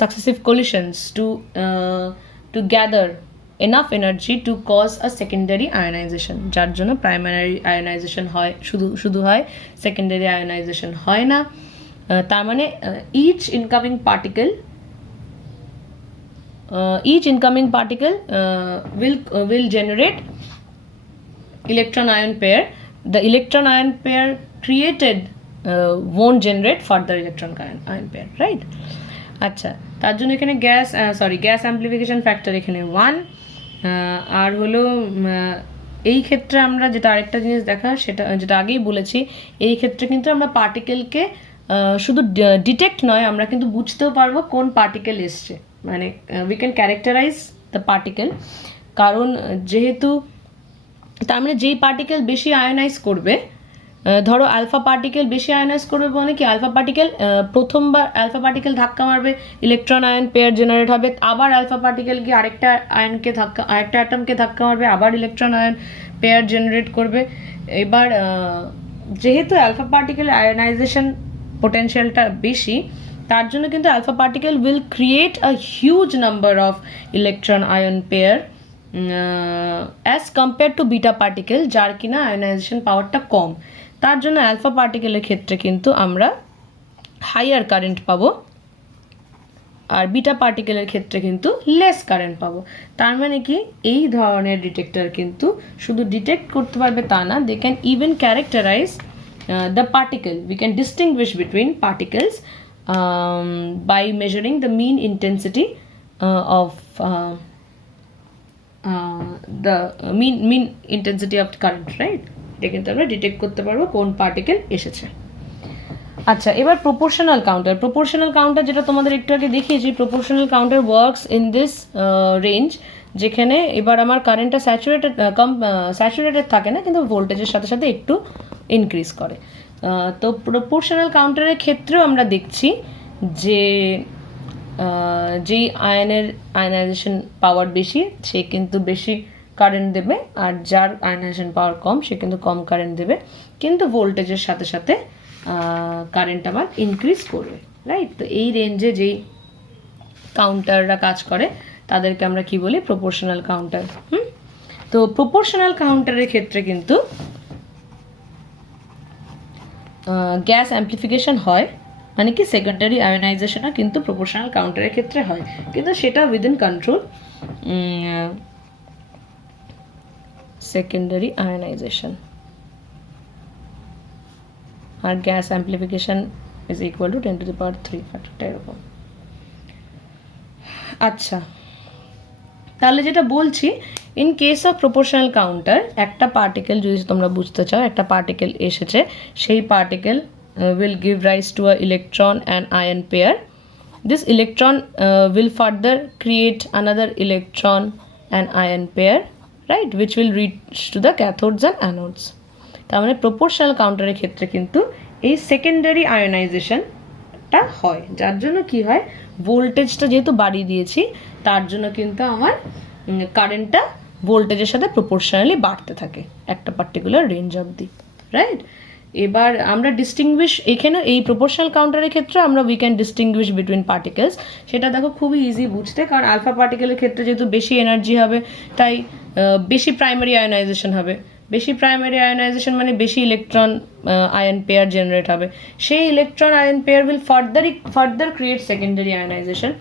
successive collisions to gather enough energy to cause a secondary ionization, যার জন্য primary ionisation হয়, শুধু হয়, secondary ionisation হয় না। তার মানে each incoming particle will generate electron ion pair, the electron ion pair created won't generate further electron ion pair, right? আচ্ছা, তার জন্য এখানে গ্যাস অ্যাম্প্লিফিকেশন ফ্যাক্টর এখানে 1, আর হলো এই ক্ষেত্রে আমরা যেটা আরেকটা জিনিস দেখা, সেটা যেটা আগেই বলেছি, এই ক্ষেত্রে কিন্তু আমরা পার্টিকেলকে শুধু ডিটেক্ট নয়, আমরা কিন্তু বুঝতেও পারবো কোন পার্টিকেল এসছে, মানে we can characterise the particle. কারণ যেহেতু তার মানে যেই পার্টিকেল বেশি আয়োনাইজ করবে, ধরো আলফা পার্টিকেল বেশি আয়োনাইজ করবে মানে কি, আলফা পার্টিকেল প্রথমবার আলফা পার্টিকেল ধাক্কা মারবে, ইলেকট্রন আয়ন পেয়ার জেনারেট হবে, আবার আলফা পার্টিকেল গিয়ে আরেকটা অ্যাটমকে ধাক্কা মারবে, আবার ইলেকট্রন আয়ন পেয়ার জেনারেট করবে। এবার যেহেতু আলফা পার্টিকেল আয়োনাইজেশন পোটেনশিয়ালটা বেশি, তার জন্য কিন্তু alpha particle will create a huge number of electron ion pair as compare to beta particle, যার কিনা আয়োনাইজেশন পাওয়ারটা কম। তার জন্য আলফা পার্টিকেলের ক্ষেত্রে কিন্তু আমরা হাইয়ার কারেন্ট পাবো, আর বিটা পার্টিকেলের ক্ষেত্রে কিন্তু লেস কারেন্ট পাবো। তার মানে কি, এই ধরনের ডিটেক্টর কিন্তু শুধু ডিটেক্ট করতে পারবে তা না, they can even characterize the particle, we can distinguish between particles by measuring the mean intensity of the mean intensity of current, right? এটা কিন্তু আমরা ডিটেক্ট করতে পারবো কোন পার্টিকেল এসেছে। আচ্ছা, এবার প্রপোর্শনাল কাউন্টার যেটা তোমাদের একটু আগে দেখিয়েছি, proportional counter works in this range, যেখানে এবার আমার কারেন্টটা স্যাচুরেটেড থাকে না, কিন্তু ভোল্টেজের সাথে সাথে একটু ইনক্রিজ করে। তো প্রপোর্শনাল কাউন্টারের ক্ষেত্রেও আমরা দেখছি যে যেই আয়নাইজেশন পাওয়ার বেশি, সে কিন্তু বেশি কারেন্ট দেবে, আর যার আয়নাইজেশন পাওয়ার কম, সে কিন্তু কম কারেন্ট দেবে, কিন্তু ভোল্টেজের সাথে সাথে কারেন্ট আমার ইনক্রিজ করবে, রাইট? তো এই রেঞ্জে যেই কাউন্টাররা কাজ করে তাদেরকে আমরা কি বলি, প্রপোর্শনাল কাউন্টার। তো প্রপোর্শনাল কাউন্টারের ক্ষেত্রে কিন্তু গ্যাস অ্যাম্প্লিফিকেশন হয়, মানে কি সেকেন্ডারি আয়োনাইজেশনও কিন্তু প্রপোর্শনাল কাউন্টারের ক্ষেত্রে হয়, কিন্তু সেটা উইদিন কন্ট্রোল। সেকেন্ডারি আয়োনাইজেশন আর gas amplification is equal to 10⁻³ ফ্যাক্টরটা এরকম। আচ্ছা, তাহলে যেটা বলছি, in case of proportional counter, একটা পার্টিকেল যদি তোমরা বুঝতে চাও, একটা পার্টিকেল এসেছে, সেই particle will give rise to a electron and ion pair. This electron will further create another electron and ion pair, right, which will reach to the cathodes and anodes. তার মানে proportional কাউন্টারের ক্ষেত্রে কিন্তু এই secondary আয়োনাইজেশনটা হয়, যার জন্য কি হয়, ভোল্টেজটা যেহেতু বাড়িয়ে দিয়েছি, তার জন্য কিন্তু আমার কারেন্টটা ভোল্টেজের সাথে প্রপোর্শনালি বাড়তে থাকে একটা পার্টিকুলার রেঞ্জ অবধি, রাইট? এবার আমরা ডিস্টিংগুইশ, এখানে এই প্রপোর্শনাল কাউন্টারের ক্ষেত্রে আমরা we can distinguish between particles. সেটা দেখো খুবই ইজি বুঝতে, কারণ আলফা পার্টিকেলের ক্ষেত্রে যেহেতু বেশি এনার্জি হবে, তাই বেশি প্রাইমারি আয়োনাইজেশন হবে। বেশি প্রাইমারি আয়োনাইজেশন মানে বেশি ইলেকট্রন আয়ন পেয়ার জেনারেট হবে, সেই electron ion pair will further create secondary ionization,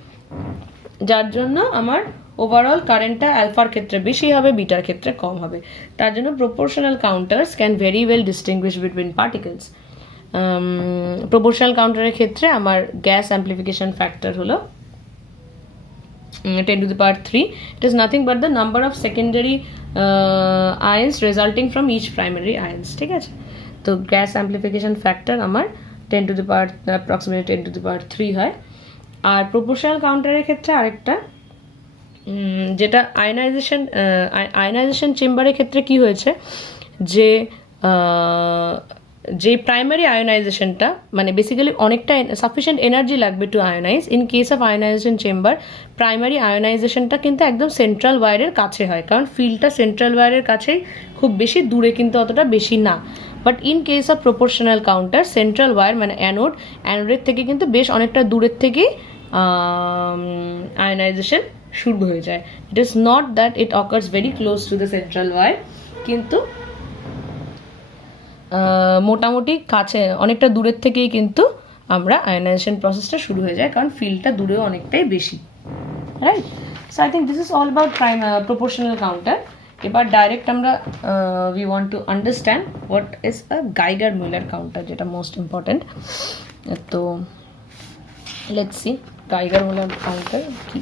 যার জন্য আমার ওভারঅল কারেন্টটা আলফার ক্ষেত্রে বেশি হবে, বিটার ক্ষেত্রে কম হবে। তার জন্য proportional counters can very well distinguished between particles. Proportional কাউন্টারের ক্ষেত্রে আমার গ্যাস অ্যাম্প্লিফিকেশন ফ্যাক্টর হলো 10⁻³। It is nothing but the number of secondary ions resulting from each primary ions, ঠিক আছে? তো গ্যাস অ্যাম্প্লিফিকেশন ফ্যাক্টর আমার approximately 10⁻³ হয়। আর প্রপোর্শনাল কাউন্টারের ক্ষেত্রে আরেকটা, যেটা আয়নাইজেশন চেম্বারের ক্ষেত্রে কি হয়েছে, যে প্রাইমারি আয়োনাইজেশনটা, মানে বেসিক্যালি অনেকটা সাফিসিয়েন্ট এনার্জি লাগবে to ionize. In case of ionization chamber, primary আয়োনাইজেশনটা কিন্তু একদম সেন্ট্রাল ওয়্যারের কাছে হয়, কারণ ফিল্ডটা সেন্ট্রাল ওয়্যারের কাছেই, খুব বেশি দূরে কিন্তু অতটা বেশি না। But in case of proportional counter, central wire মানে অ্যানোডের থেকে কিন্তু বেশ অনেকটা দূরের থেকেই আয়োনাইজেশন শুরু হয়ে যায়। It is not that it occurs very close to the central wire, কিন্তু মোটামুটি কাছে অনেকটা দূরের থেকেই কিন্তু আমরা আয়োনাইজেশন প্রসেসটা শুরু হয়ে যায়, কারণ ফিল্ডটা দূরেও অনেকটাই বেশি, right? So I think this is all about proportional counter. এবার ডাইরেক্ট আমরা we want to understand what is a Geiger Miller counter, যেটা মোস্ট ইম্পর্টেন্ট। তো let's see Geiger Miller counter কি।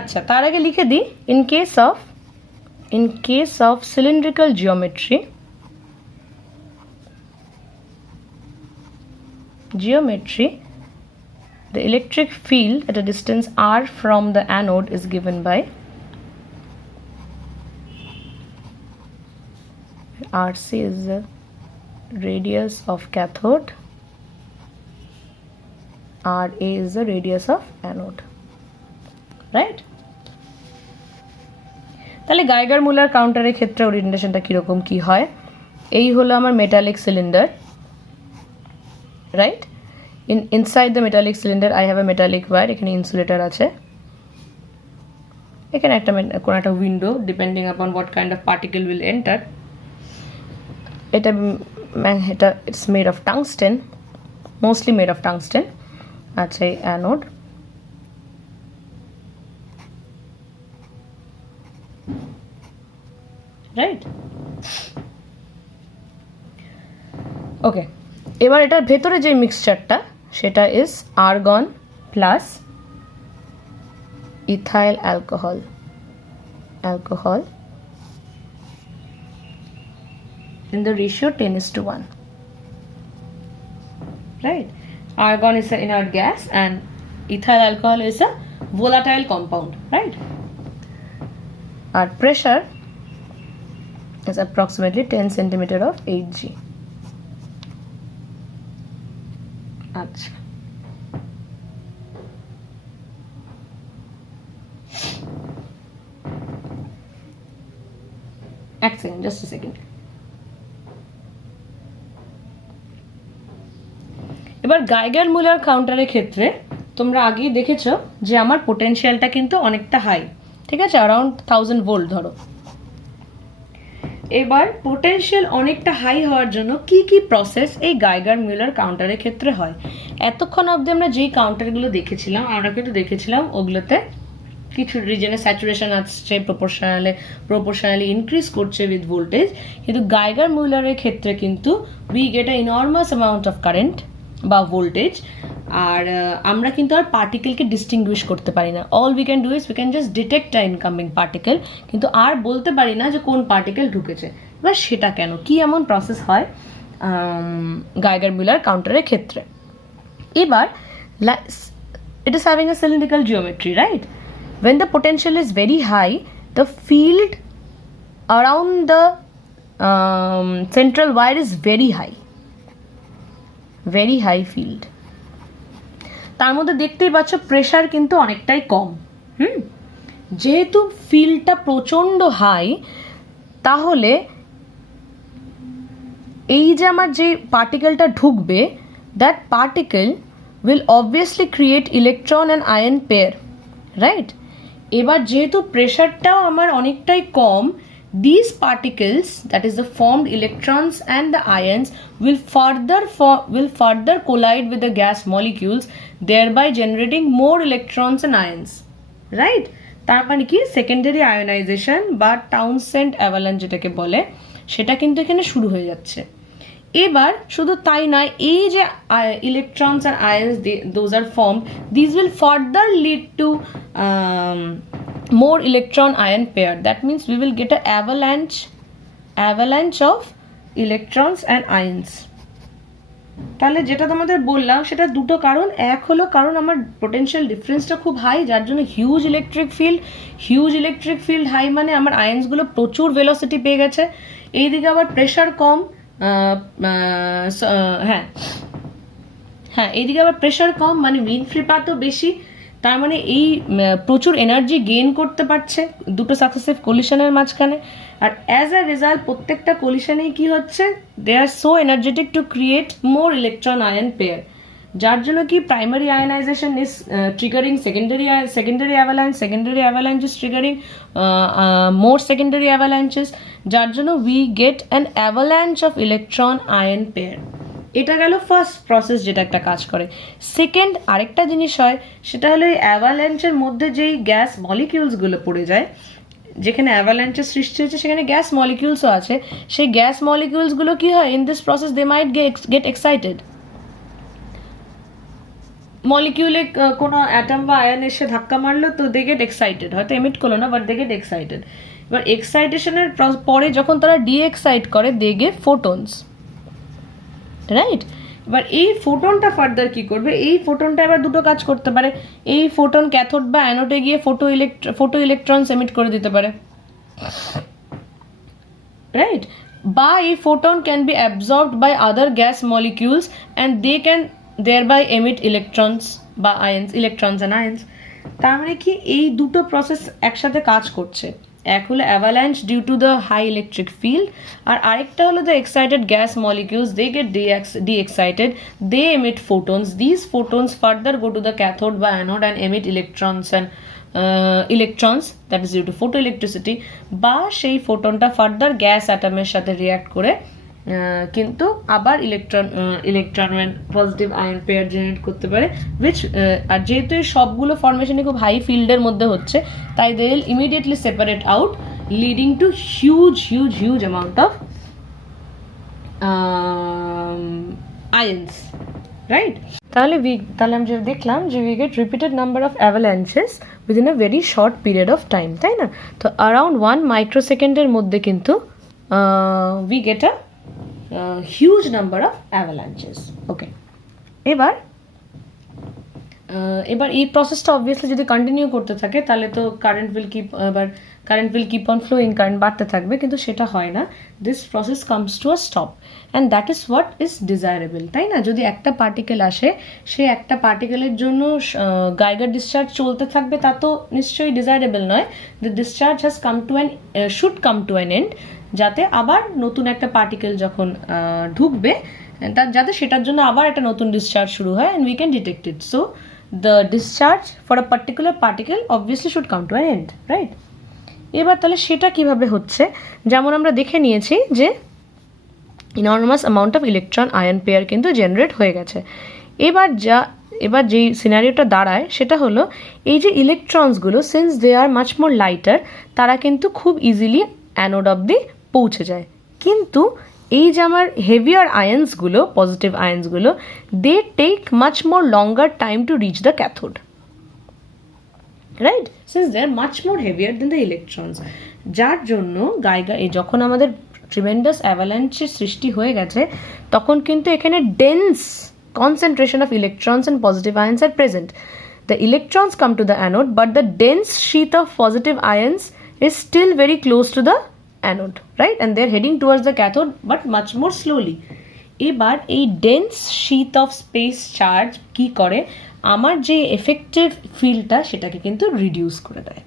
আচ্ছা, তার আগে লিখে দিই, in case of cylindrical geometry the electric field at a distance r from the anode is given by rc is the radius of cathode, ra is the radius of anode, right? তাহলে Geiger Muller কাউন্টারের ক্ষেত্রে ওরিয়েন্টেশনটা কীরকম কী হয়? এই হলো আমার metallic cylinder, right? Inside the metallic cylinder I have a metallic wire, এখানে ইনসুলেটার আছে, এখানে কোনো একটা window, depending upon what kind of particle will enter. এটা it's made of tungsten, mostly made of tungsten. আচ্ছা, এই অ্যানোড, রাইট? ওকে, এবার এটার ভেতরে যে মিক্সচারটা সেটা is argon plus ethyl alcohol in the ratio 10:1, right? Argon is an inert gas and ethyl alcohol is a volatile compound, right? Our pressure is approximately 10 centimeter of Hg. আচ্ছা, এক second, just a second. এবার Geiger Muller কাউন্টারের ক্ষেত্রে তোমরা আগেই দেখেছো যে আমার পোটেনশিয়ালটা কিন্তু অনেকটা হাই, ঠিক আছে, অ্যারাউন্ড 1000 ভোল্ট ধরো। এবার পোটেনশিয়াল অনেকটা হাই হওয়ার জন্য কি কি প্রসেস এই গাইগার মিলার কাউন্টারের ক্ষেত্রে হয়? এতক্ষণ অবধি আমরা যেই কাউন্টারগুলো দেখেছিলাম, আমরা কিন্তু দেখেছিলাম ওগুলোতে কিছু রিজনে স্যাচুরেশন আসছে, প্রপোর্শনালি ইনক্রিজ করছে উইথ ভোল্টেজ, কিন্তু গাইগার মিলারের ক্ষেত্রে কিন্তু we get a enormous amount of current বা ভোল্টেজ, আর আমরা কিন্তু আর পার্টিকেলকে ডিস্টিংগুইশ করতে পারি না। All we can do is we can just detect a incoming particle, কিন্তু আর বলতে পারি না যে কোন পার্টিকেল ঢুকেছে। এবার সেটা কেন, কি এমন প্রসেস হয় গাইগার মিলার কাউন্টারের ক্ষেত্রে? এবার it is having a cylindrical geometry, right? When the potential is very high, the field around the central wire is very high field. তার মধ্যে দেখতেই পাচ্ছ প্রেশার কিন্তু অনেকটাই কম। যেহেতু ফিল্ডটা প্রচণ্ড হাই, তাহলে এই যে আমার যে পার্টিকেলটা ঢুকবে, that particle will obviously create electron and ion pair, right? এবার যেহেতু প্রেশারটাও আমার অনেকটাই কম, these particles, that is the formed electrons and the ions, will further collide with the gas molecules, thereby generating more electrons and ions, right? তার মানে কি secondary ionization বা Townsend avalanche যেটাকে বলে, সেটা কিন্তু এখানে শুরু হয়ে যাচ্ছে। এবার শুধু তাই নয়, এই যে ইলেকট্রনস আর ions those are formed, this will further lead to more electron ion pair. That means we will get a avalanche of electrons and ions. তাহলে যেটা তোমাদের বললাম সেটা দুটো কারণ। এক হলো কারণ আমার পোটেনশিয়াল ডিফারেন্সটা খুব হাই, যার জন্য হিউজ ইলেকট্রিক ফিল্ড হাই, মানে আমার আয়ন্সগুলো প্রচুর ভেলোসিটি পেয়ে গেছে। এইদিকে আবার প্রেশার কম, এইদিকে আবার প্রেশার কম মানে মিন ফ্রি পাথও বেশি, তার মানে এই প্রচুর এনার্জি গেইন করতে পারছে দুটো সাকসেসিভ কলিশনের মাঝখানে। আর অ্যাজ আ রেজাল্ট প্রত্যেকটা কলিশনেই কি হচ্ছে, they are so energetic to create more electron ion pair, যার জন্য কি primary ionization is triggering secondary avalanche is triggering more secondary avalanches, যার জন্য we get an avalanche of electron ion pair. এটা গেল ফার্স্ট প্রসেস যেটা একটা কাজ করে। সেকেন্ড আরেকটা জিনিস হয়, সেটা হলো এই অ্যাভালাঞ্চের মধ্যে যেই গ্যাস মলিকিউলসগুলো পড়ে যায়, যেখানে অ্যাভালাঞ্চের সৃষ্টি হচ্ছে সেখানে গ্যাস মলিকিউলসও আছে, সেই গ্যাস মলিকিউলসগুলো কি হয়, in this process they might get excited. মলিকিউলে কোনো অ্যাটম বা আয়ন এসে ধাক্কা মারলো তো দে গেট এক্সাইটেড, হয়তো এমিট করলো না বাট দে গেট এক্সাইটেড। এবার এক্সাইটেশনের পরে যখন তারা ডি এক্সাইট করে দে গেট ফোটনস, রাইট। এবার এই ফোটনটা ফার্দার কি করবে, এই ফোটনটা এবার দুটো কাজ করতে পারে, এই ফোটন ক্যাথোড বা অ্যানোডে গিয়ে ফোটো ইলেকট্রনস এমিট করে দিতে পারে, রাইট, বা এই photon can be absorbed by other gas molecules and they can thereby emit electrons বা ions, electrons and ions। তার মানে কি এই দুটো প্রসেস একসাথে কাজ করছে, এক হলো avalanche due to the high electric field, আর আরেকটা হলো the excited gas molecules, they get de-excited, they emit photons, these photons further go to the cathode বা anode and emit electrons and electrons, that is due to photoelectricity, বা সেই ফোটনটা further gas অ্যাটমের সাথে react করে কিন্তু আবার electron positive ion pair generate করতে পারে, which are যেহেতু এই সবগুলো ফরমেশনে খুব হাই ফিল্ডের মধ্যে হচ্ছে, তাই they will immediately separate out, leading to huge amount of ions, right. তাহলে আমি যে দেখলাম যে we get repeated number of avalanches within a very short period of time, তাই না? তো অ্যারাউন্ড 1 মাইক্রোসেকেন্ডের মধ্যে কিন্তু we get a huge number of avalanches, okay। এবার এই প্রসেসটা অবভিয়াসলি যদি কন্টিনিউ করতে থাকে তাহলে তো current will keep on flowing, current বাড়তে থাকবে, কিন্তু সেটা হয় না, this process comes to a stop and that is what is desirable, তাই না? যদি একটা পার্টিকেল আসে, সে একটা পার্টিকেলের জন্য গাইগার ডিসচার্জ চলতে থাকবে, তা তো নিশ্চয়ই ডিজায়ারেবল নয়। The discharge has should come to an end, যাতে আবার নতুন একটা পার্টিকেল যখন ঢুকবে যাতে সেটার জন্য আবার একটা নতুন ডিসচার্জ শুরু হয় and we can detect it. So the discharge for a particular particle obviously should come to an end, right. এবার তাহলে সেটা কিভাবে হচ্ছে, যেমন আমরা দেখে নিয়েছি যে enormous amount of electron ion pair কিন্তু জেনারেট হয়ে গেছে। এবার যেই সিনারিওটা দাঁড়ায় সেটা হলো, এই যে ইলেকট্রনসগুলো since they are much more lighter, তারা কিন্তু খুব ইজিলি অ্যানোড অব্দি পৌঁছে যায়, কিন্তু এই যে আমার হেভিয়ার আয়ন্সগুলো, পজিটিভ আয়ন্সগুলো, they take much more longer time to reach the cathode, right, since they are much more heavier than the electrons, যার জন্য যখন আমাদের ট্রিমেন্ডাস অ্যাভালাঞ্চের সৃষ্টি হয়ে গেছে, তখন কিন্তু এখানে dense concentration of electrons and positive ions are present. The electrons come to the anode, but the dense sheath of positive ions is still very close to the anode, right, and they're heading towards the cathode but much more slowly। এবার এই dense শীথ of speech charge কি করে, আমার যে effective ফিল্ডটা সেটাকে কিন্তু reduce করে দেয়,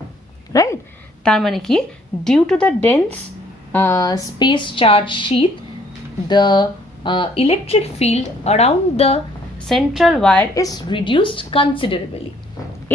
রাইট। তার মানে কি, due to the dense space charge sheath, the electric field around the central wire is reduced considerably।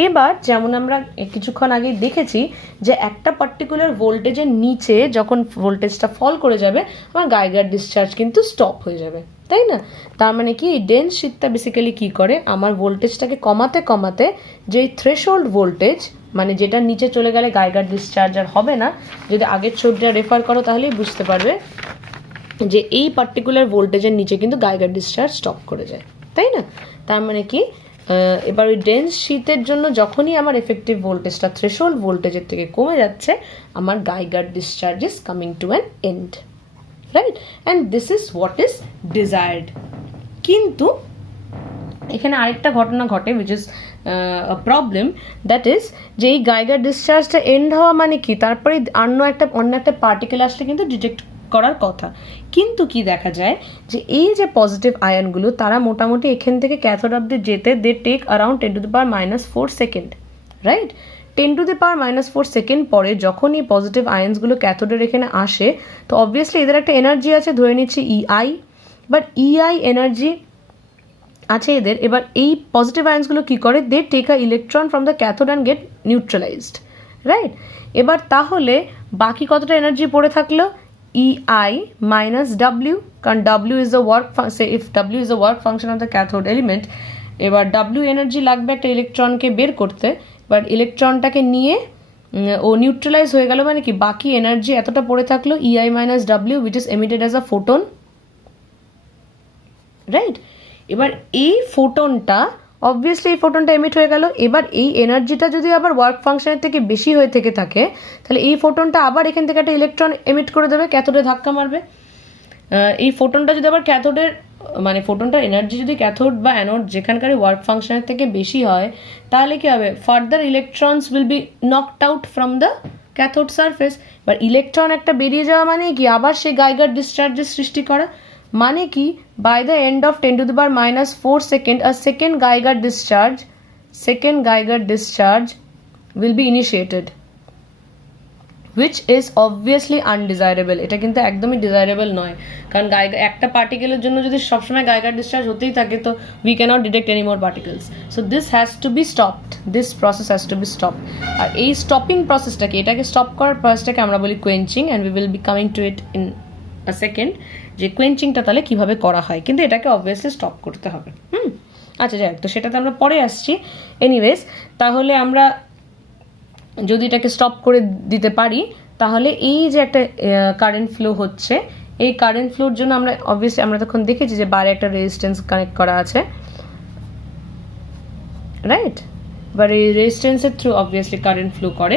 এবার যেমন আমরা কিছুক্ষণ আগে দেখেছি যে একটা পার্টিকুলার ভোল্টেজের নিচে যখন ভোল্টেজটা ফল করে যাবে, আমার গাইগার ডিসচার্জ কিন্তু স্টপ হয়ে যাবে, তাই না? তার মানে কি, এই ডেন্স শীটটা বেসিক্যালি কি করে, আমার ভোল্টেজটাকে কমাতে কমাতে যেই থ্রেশহোল্ড ভোল্টেজ, মানে যেটা নিচে চলে গেলে গাইগার ডিসচার্জ আর হবে না, যদি আগের ছবিটা রেফার করো তাহলেই বুঝতে পারবে যে এই পার্টিকুলার ভোল্টেজের নিচে কিন্তু গাইগার ডিসচার্জ স্টপ করে যায়, তাই না? তার মানে কি, এবার ওই ডেন্স শীতের জন্য যখনই আমার এফেক্টিভ ভোল্টেজটা থ্রেশহোল্ড ভোল্টেজের থেকে কমে যাচ্ছে, আমার Geiger discharge is coming to an end, right, and this is what is desired. কিন্তু এখানে আরেকটা ঘটনা ঘটে, which is problem, that is যে এই গাইগার ডিসচার্জটা এন্ড হওয়া মানে কি, তারপরে অন্য একটা পার্টিকেল আসলে কিন্তু ডিটেক্ট করার কথা, কিন্তু কি দেখা যায় যে এই যে পজিটিভ আয়নগুলো তারা মোটামুটি এখান থেকে ক্যাথোড অব্দি যেতে they take around 10⁻⁻⁴ second, right. 10⁻⁴ second পরে যখন এই পজিটিভ আয়ন্সগুলো ক্যাথোডের এখানে আসে, তো অবভিয়াসলি এদের একটা এনার্জি আছে, ধরে নিচ্ছি ইআই, বাট ইআই এনার্জি আছে এদের। এবার এই পজিটিভ আয়ন্সগুলো কী করে, they take a electron from the cathode and get neutralized, right? এবার তাহলে বাকি কতটা এনার্জি পড়ে থাকলো, ইআই মাইনাস ডাব্লিউ, কারণ W is the work, if W is the work function of the cathode element, এবার ডাব্লিউ এনার্জি লাগবে একটা ইলেকট্রনকে বের করতে, বাট ইলেকট্রনটাকে নিয়ে ও নিউট্রালাইজ হয়ে গেল, মানে কি বাকি এনার্জি এতটা পড়ে থাকলো, E I minus W, which is emitted as a photon, right? এবার এই ফোটনটা অবভিয়াসলি এই ফোটনটা এমিট হয়ে গেল। এবার এই এনার্জিটা যদি আবার ওয়ার্ক ফাংশনের থেকে বেশি হয়ে থেকে থাকে, তাহলে এই ফোটনটা আবার এখান থেকে একটা ইলেকট্রন এমিট করে দেবে, ক্যাথোডে ধাক্কা মারবে। এই ফোটনটা যদি আবার ক্যাথোডের, মানে ফোটনটার এনার্জি যদি ক্যাথোড বা অ্যানোড যেখানকার ওয়ার্ক ফাংশনের থেকে বেশি হয়, তাহলে কি হবে, further electrons will be knocked out from the cathode surface. এবার ইলেকট্রন একটা বেরিয়ে যাওয়া মানে কি, আবার সে গাইগার ডিসচার্জের সৃষ্টি করা, মানে কি by the end of 10⁻⁴ second a second Geiger discharge will be initiated, which is obviously undesirable. এটা কিন্তু একদমই ডিজায়ারেবল নয়, কারণ একটা পার্টিকেলের জন্য যদি সবসময় গাইগার ডিসচার্জ হতেই থাকে, তো we cannot detect any more particles. So this has to be stopped, this process has to be stopped. আর এই স্টপিং প্রসেসটাকে, এটাকে স্টপ করার প্রসেসটাকে আমরা বলি quenching, and we will be coming to it in a second, যে কোয়েঞ্চিংটা তাহলে কীভাবে করা হয়, কিন্তু এটাকে অবভিয়াসলি স্টপ করতে হবে। আচ্ছা যাই হোক, তো সেটাতে আমরা পরে আসছি। এনিওয়েজ, তাহলে আমরা যদি এটাকে স্টপ করে দিতে পারি, তাহলে এই যে একটা কারেন্ট ফ্লো হচ্ছে, এই কারেন্ট ফ্লোর জন্য আমরা অবভিয়াসলি আমরা তখন দেখেছি যে বাইরে একটা রেজিস্ট্যান্স কানেক্ট করা আছে, রাইট? এবার এই রেজিস্ট্যান্সের থ্রু অবভিয়াসলি কারেন্ট ফ্লো করে।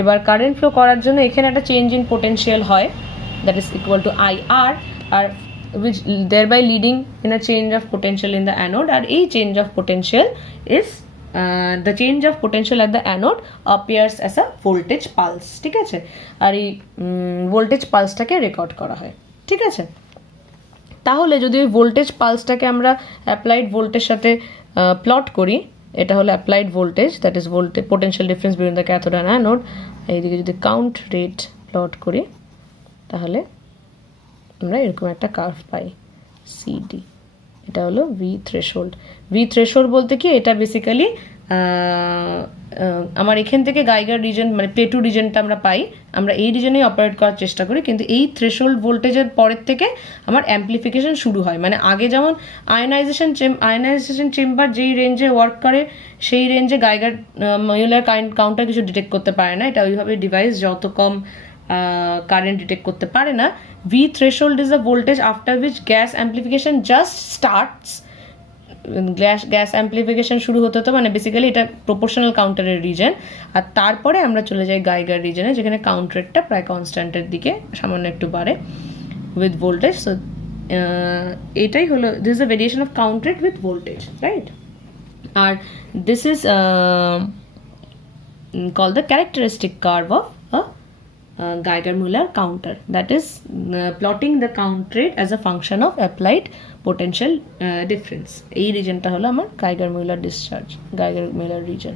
এবার কারেন্ট ফ্লো করার জন্য এখানে একটা চেঞ্জ ইন পোটেনশিয়াল হয়, that is equal to IR, which thereby leading in a change of potential in the anode, and a change of potential is the change of potential at the anode appears as a voltage pulse, ঠিক আছে? আর এই voltage পালসটাকে record করা হয়, ঠিক আছে? তাহলে যদি ওই ভোল্টেজ পালসটাকে আমরা অ্যাপ্লাইড ভোল্টের সাথে প্লট করি, এটা হলো applied voltage, that is voltage potential difference between the cathode and anode. এইদিকে যদি কাউন্ট রেট প্লট করি, তাহলে আমরা এরকম একটা কার্ভ পাই, সিডি। এটা হলো ভি থ্রেশোল্ড। ভি থ্রেশোল্ড বলতে কি, এটা বেসিক্যালি আমার এখান থেকে গাইগার রিজন, মানে পেটু রিজনটা আমরা পাই, আমরা এই রিজনেই অপারেট করার চেষ্টা করি, কিন্তু এই থ্রেশোল্ড ভোল্টেজের পরের থেকে আমার অ্যাম্প্লিফিকেশন শুরু হয়। মানে আগে যেমন আয়নাইজেশন চেম্বার যেই রেঞ্জে ওয়ার্ক করে, সেই রেঞ্জে গাইগার মিউলার কাউন্টার কিছু ডিটেক্ট করতে পারে না। এটা ওইভাবে ডিভাইস যত কম কারেন্ট ডিটেক্ট করতে পারে না। V threshold is the voltage after which gas amplification just starts. Gas amplification শুরু হতে হতো, মানে বেসিক্যালি এটা প্রপোর্শনাল কাউন্টারের রিজন, আর তারপরে আমরা চলে যাই গাইগার রিজনে, যেখানে কাউন্ট রেটটা প্রায় কনস্ট্যান্টের দিকে সামান্য একটু বাড়ে উইথ ভোল্টেজ। সো এটাই হলো, this is the variation of count rate with voltage, right? আর this is called the characteristic curve of Geiger-Müller counter, that is plotting the count rate as a function of applied potential difference. এই রিজনটা হলো আমার Geiger-Müller discharge, Geiger-Müller region,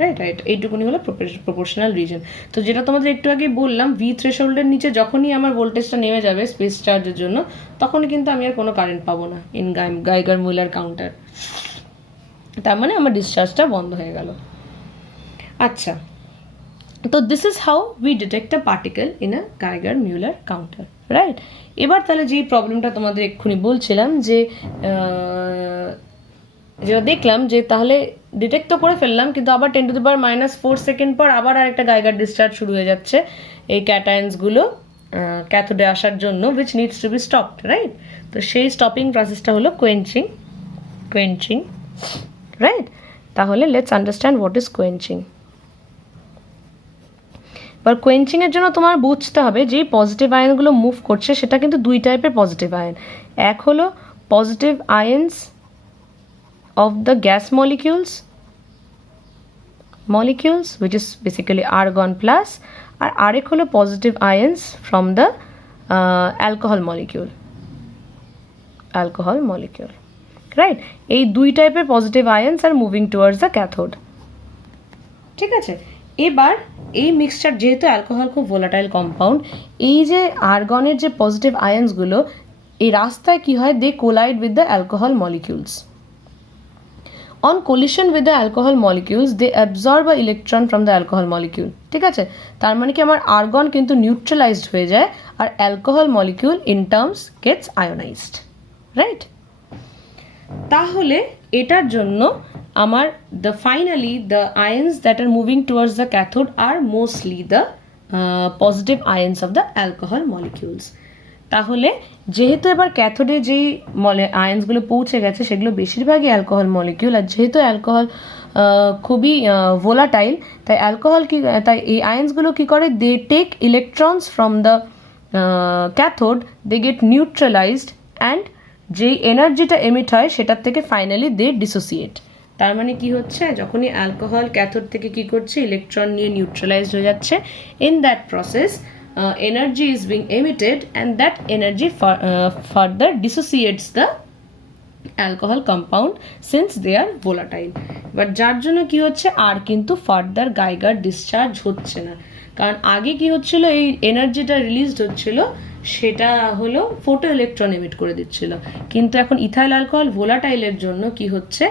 right? এইটুকুনি হলো proportional reason. তো যেটা তোমাদের একটু আগে বললাম, ভি থ্রেশোল্ডের নিচে যখনই আমার ভোল্টেজটা নেমে যাবে স্পেস চার্জের জন্য, তখনই কিন্তু আমি আর কোনো কারেন্ট পাবো না ইন Geiger-Müller counter, তার মানে আমার ডিসচার্জটা বন্ধ হয়ে গেল। আচ্ছা, তো this is how we detect a particle in a Geiger-Müller counter, right? এবার তাহলে যেই প্রবলেমটা তোমাদের এক্ষুনি বলছিলাম, যে যেটা দেখলাম যে তাহলে ডিটেক্ট তো করে ফেললাম, কিন্তু আবার 10⁻⁴ সেকেন্ড পর আবার আরেকটা গাইগার ডিসচার্জ শুরু হয়ে যাচ্ছে এই ক্যাটায়ন্সগুলো ক্যাথোডে আসার জন্য, which needs to be stopped, right? তো সেই স্টপিং প্রসেসটা হলো কোয়েঞ্চিং, রাইট? তাহলে let's understand what is quenching. এবার কোয়েঞ্চিংয়ের জন্য তোমার বুঝতে হবে যে পজিটিভ আয়নগুলো মুভ করছে, সেটা কিন্তু দুই টাইপের পজিটিভ আয়ন। এক হলো positive আয়ন্স of the gas molecules which is basically argon plus, আর আরেক হলো positive ions from the alcohol molecule, right? এই দুই টাইপের positive আয়ন্স R moving towards the cathode, ঠিক আছে? এবার এই মিক্সচার, যেহেতু অ্যালকোহল খুব ভোলাটাইল কম্পাউন্ড, এই যে আর্গনের যে পজিটিভ আয়ন্সগুলো এই রাস্তায় কি হয়, they collide with the alcohol molecules. On collision with the alcohol molecules they absorb a electron from the alcohol molecule, ঠিক আছে? তার মানে কি আমার আর্গন কিন্তু নিউট্রালাইজড হয়ে যায় আর alcohol molecule in terms gets ionized, right? তাহলে এটার জন্য আমার finally the ions that are moving towards the cathode are mostly the positive ions of the alcohol molecules. তাহলে যেহেতু এবার ক্যাথোডে যেই আয়ন্সগুলো পৌঁছে গেছে সেগুলো বেশিরভাগই অ্যালকোহল মলিকিউল, আর যেহেতু অ্যালকোহল খুবই ভোলাটাইল, তাই তাই এই আয়ন্সগুলো কী করে, they take electrons from the cathode, they get neutralized and যেই এনার্জিটা এমিট হয় সেটার থেকে ফাইনালি দে ডিসোসিয়েট। তার মানে কি হচ্ছে, যখনই অ্যালকোহল ক্যাথোড থেকে কি করছে, ইলেকট্রন নিয়ে নিউট্রালাইজড হয়ে যাচ্ছে, in that process energy is being emitted and that energy further dissociates the alcohol compound since they are volatile. But যার জন্য কি হচ্ছে, আর কিন্তু ফার্দার গাইগার ডিসচার্জ হচ্ছে না, কারণ আগে কি হচ্ছিল, এই এনার্জিটা রিলিজড হচ্ছিল সেটা হলো ফোটো ইলেকট্রন এমিট করে দিচ্ছিল, কিন্তু এখন ইথাইল অ্যালকোহল ভোলাটাইলের জন্য কি হচ্ছে,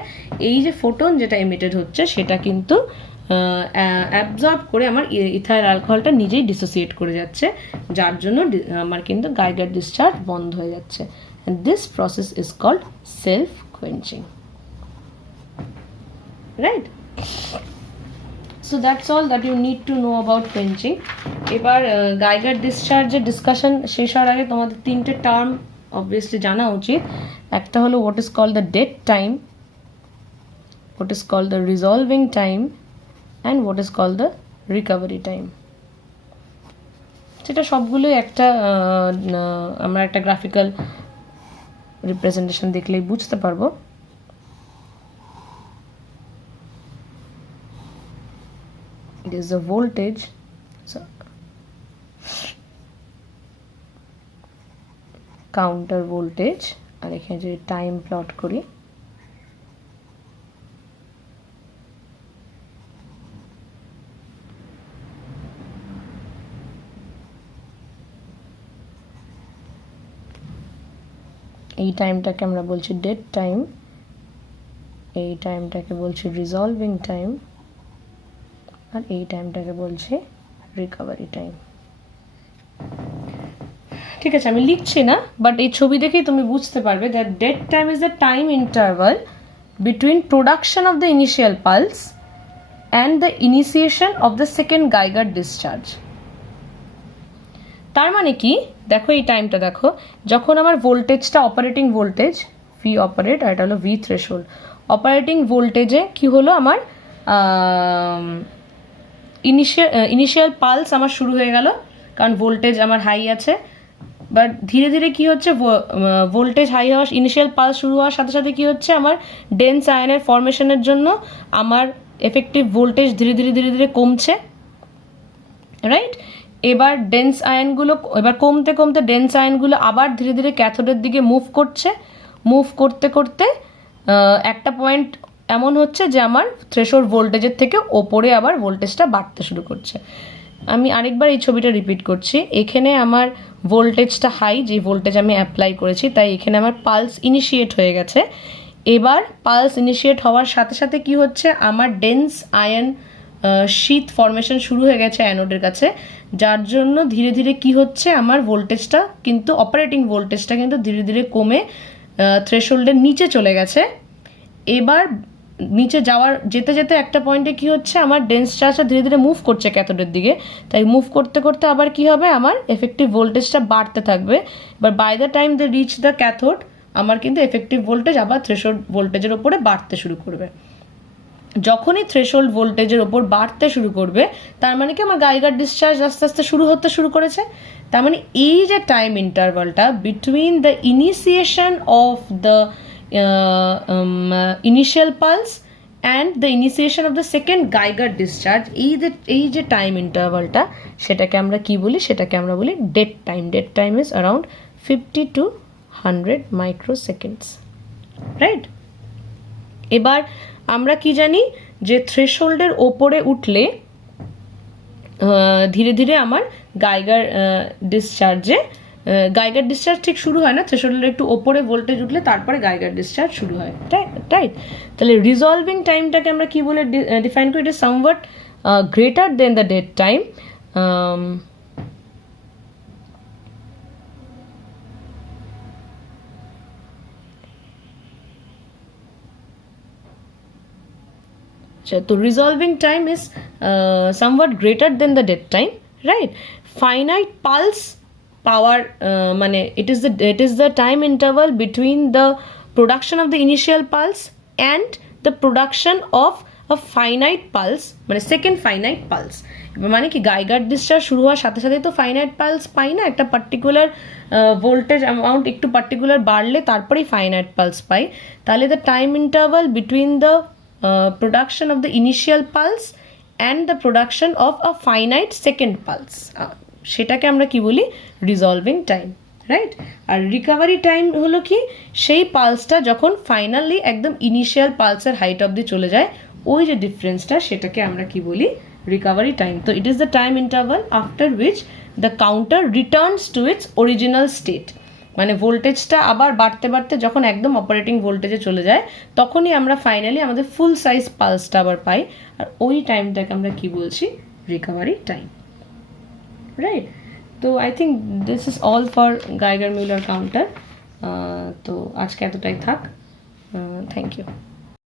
এই যে ফোটন যেটা এমিটেড হচ্ছে সেটা কিন্তু অ্যাবজর্ব করে আমার ইথাইল অ্যালকোহলটা নিজেই ডিসোসিয়েট করে যাচ্ছে, যার জন্য আমার কিন্তু গাইগার ডিসচার্জ বন্ধ হয়ে যাচ্ছে। and this process is called self quenching, right? so that's all that you need to know about quenching. এবার গাইগার ডিসচার্জের ডিসকাশন শেষ হওয়ার আগে তোমাদের তিনটে টার্ম অবভিয়াসলি জানা উচিত। একটা হলো what is called the dead time, what is called the resolving time, and what is called the recovery time. সেটা সবগুলোই একটা আমরা একটা গ্রাফিক্যাল রিপ্রেজেন্টেশন দেখলেই বুঝতে পারবো। It is the voltage, so counter voltage, আর এখানে যদি টাইম প্লট করি, এই টাইমটাকে আমরা বলছি ডেড টাইম, এই টাইমটাকে বলছি রিজলভিং টাইম, আর এই টাইমটাকে বলছি রিকভারি টাইম। ঠিক আছে, আমি লিখছি না, বাট এই ছবি দেখেই তুমি বুঝতে পারবে that dead time is the time interval between production of the initial pulse and the initiation of the second Geiger discharge. তার মানে কি, দেখো এই টাইমটা দেখো, যখন আমার ভোল্টেজটা অপারেটিং ভোল্টেজ ভি অপারেট, আর এটা হলো ভি থ্রেশহোল্ড, অপারেটিং ভোল্টেজে কি হলো, আমার ইনিশিয়াল পালস আমার শুরু হয়ে গেল, কারণ ভোল্টেজ আমার হাই আছে, বাট ধীরে ধীরে কি হচ্ছে, ভোল্টেজ হাই হওয়া, ইনিশিয়াল পালস শুরু হওয়ার সাথে সাথে কি হচ্ছে, আমার ডেন্স আয়নের ফর্মেশনের জন্য আমার এফেক্টিভ ভোল্টেজ ধীরে ধীরে ধীরে ধীরে কমছে, রাইট? এবার ডেন্স আয়নগুলো এবার কমতে কমতে ডেন্স আয়নগুলো আবার ধীরে ধীরে ক্যাথোডের দিকে মুভ করছে, মুভ করতে করতে একটা পয়েন্ট এমন হচ্ছে যে আমার থ্রেশহোল্ড ভোল্টেজের থেকে ওপরে আবার ভোল্টেজটা বাড়তে শুরু করছে। আমি আরেকবার এই ছবিটা রিপিট করছি, এখানে আমার ভোল্টেজটা হাই, যে ভোল্টেজ আমি অ্যাপ্লাই করেছি, তাই এখানে আমার পালস ইনিশিয়েট হয়ে গেছে। এবার পালস ইনিশিয়েট হওয়ার সাথে সাথে কি হচ্ছে, আমার ডেন্স আয়ন শীত ফর্মেশন শুরু হয়ে গেছে অ্যানোডের কাছে, যার জন্য ধীরে ধীরে কি হচ্ছে, আমার ভোল্টেজটা কিন্তু অপারেটিং ভোল্টেজটা কিন্তু ধীরে ধীরে কমে থ্রেশহোল্ডের নিচে চলে গেছে। এবার নিচে যেতে যেতে একটা পয়েন্টে কি হচ্ছে, আমার ডেন্স চার্জটা ধীরে ধীরে মুভ করছে ক্যাথোডের দিকে, তাই মুভ করতে করতে আবার কি হবে, আমার এফেক্টিভ ভোল্টেজটা বাড়তে থাকবে। এবার by the time they reach the cathode, আমার কিন্তু এফেক্টিভ ভোল্টেজ আবার থ্রেশহোল্ড ভোল্টেজের ওপরে বাড়তে শুরু করবে। যখনই থ্রেশহোল্ড ভোল্টেজের ওপর বাড়তে শুরু করবে, তার মানে কি আমার গাইগার ডিসচার্জ আস্তে আস্তে হতে শুরু করেছে। তার মানে এই যে টাইম ইন্টারভালটা between the initiation of the initial pulse and the initiation of the second Geiger discharge, এই যে টাইম ইন্টারভালটা, সেটাকে আমরা কি বলি, সেটাকে আমরা বলি dead time. Dead time is around 50 to 100 microseconds, right? এবার আমরা কি জানি যে থ্রেশহোল্ডের ওপরে উঠলে ধীরে ধীরে আমার গাইগার ডিসচার্জ ঠিক শুরু হয় না, থ্রেশহোল্ডের একটু ওপরে ভোল্টেজ উঠলে তারপরে গাইগার ডিসচার্জ শুরু হয়, রাইট? তাহলে রিজলভিং টাইমটাকে আমরা কি বলে ডিফাইন করি? It is somewhat greater than the dead time, তো resolving time is somewhat greater than the dead time, right? Finite pulse power, মানে it is the time interval between the production of the initial pulse and the production of a finite pulse, মানে second finite pulse. মানে কি Geiger discharge শুরু হওয়ার সাথে সাথে তো finite pulse পাই না, একটা পার্টিকুলার ভোল্টেজ অ্যামাউন্ট একটু পার্টিকুলার বাড়লে তারপরেই ফাইনাইট পালস পাই। তাহলে the time interval between the production of the initial pulse and the production of a finite second pulse, সেটাকে আমরা কি বলি? Resolving time, right? আর রিকভারি টাইম হলো কি? সেই পালসটা যখন ফাইনালি একদম ইনিশিয়াল পালসের হাইট অবধি চলে যায়, ওই যে ডিফারেন্সটা, সেটাকে আমরা কি বলি? Recovery time. তো it is the time interval after which the counter returns to its original state, মানে ভোল্টেজটা আবার বাড়তে বাড়তে যখন একদম অপারেটিং ভোল্টেজে চলে যায়, তখনই আমরা ফাইনালি আমাদের ফুল সাইজ পালসটা আবার পাই, আর ওই টাইমটাকে আমরা কি বলছি? Recovery time, right? তো I think this is all for Geiger Muller counter. তো আজকে এতটাই থাক, থ্যাংক ইউ।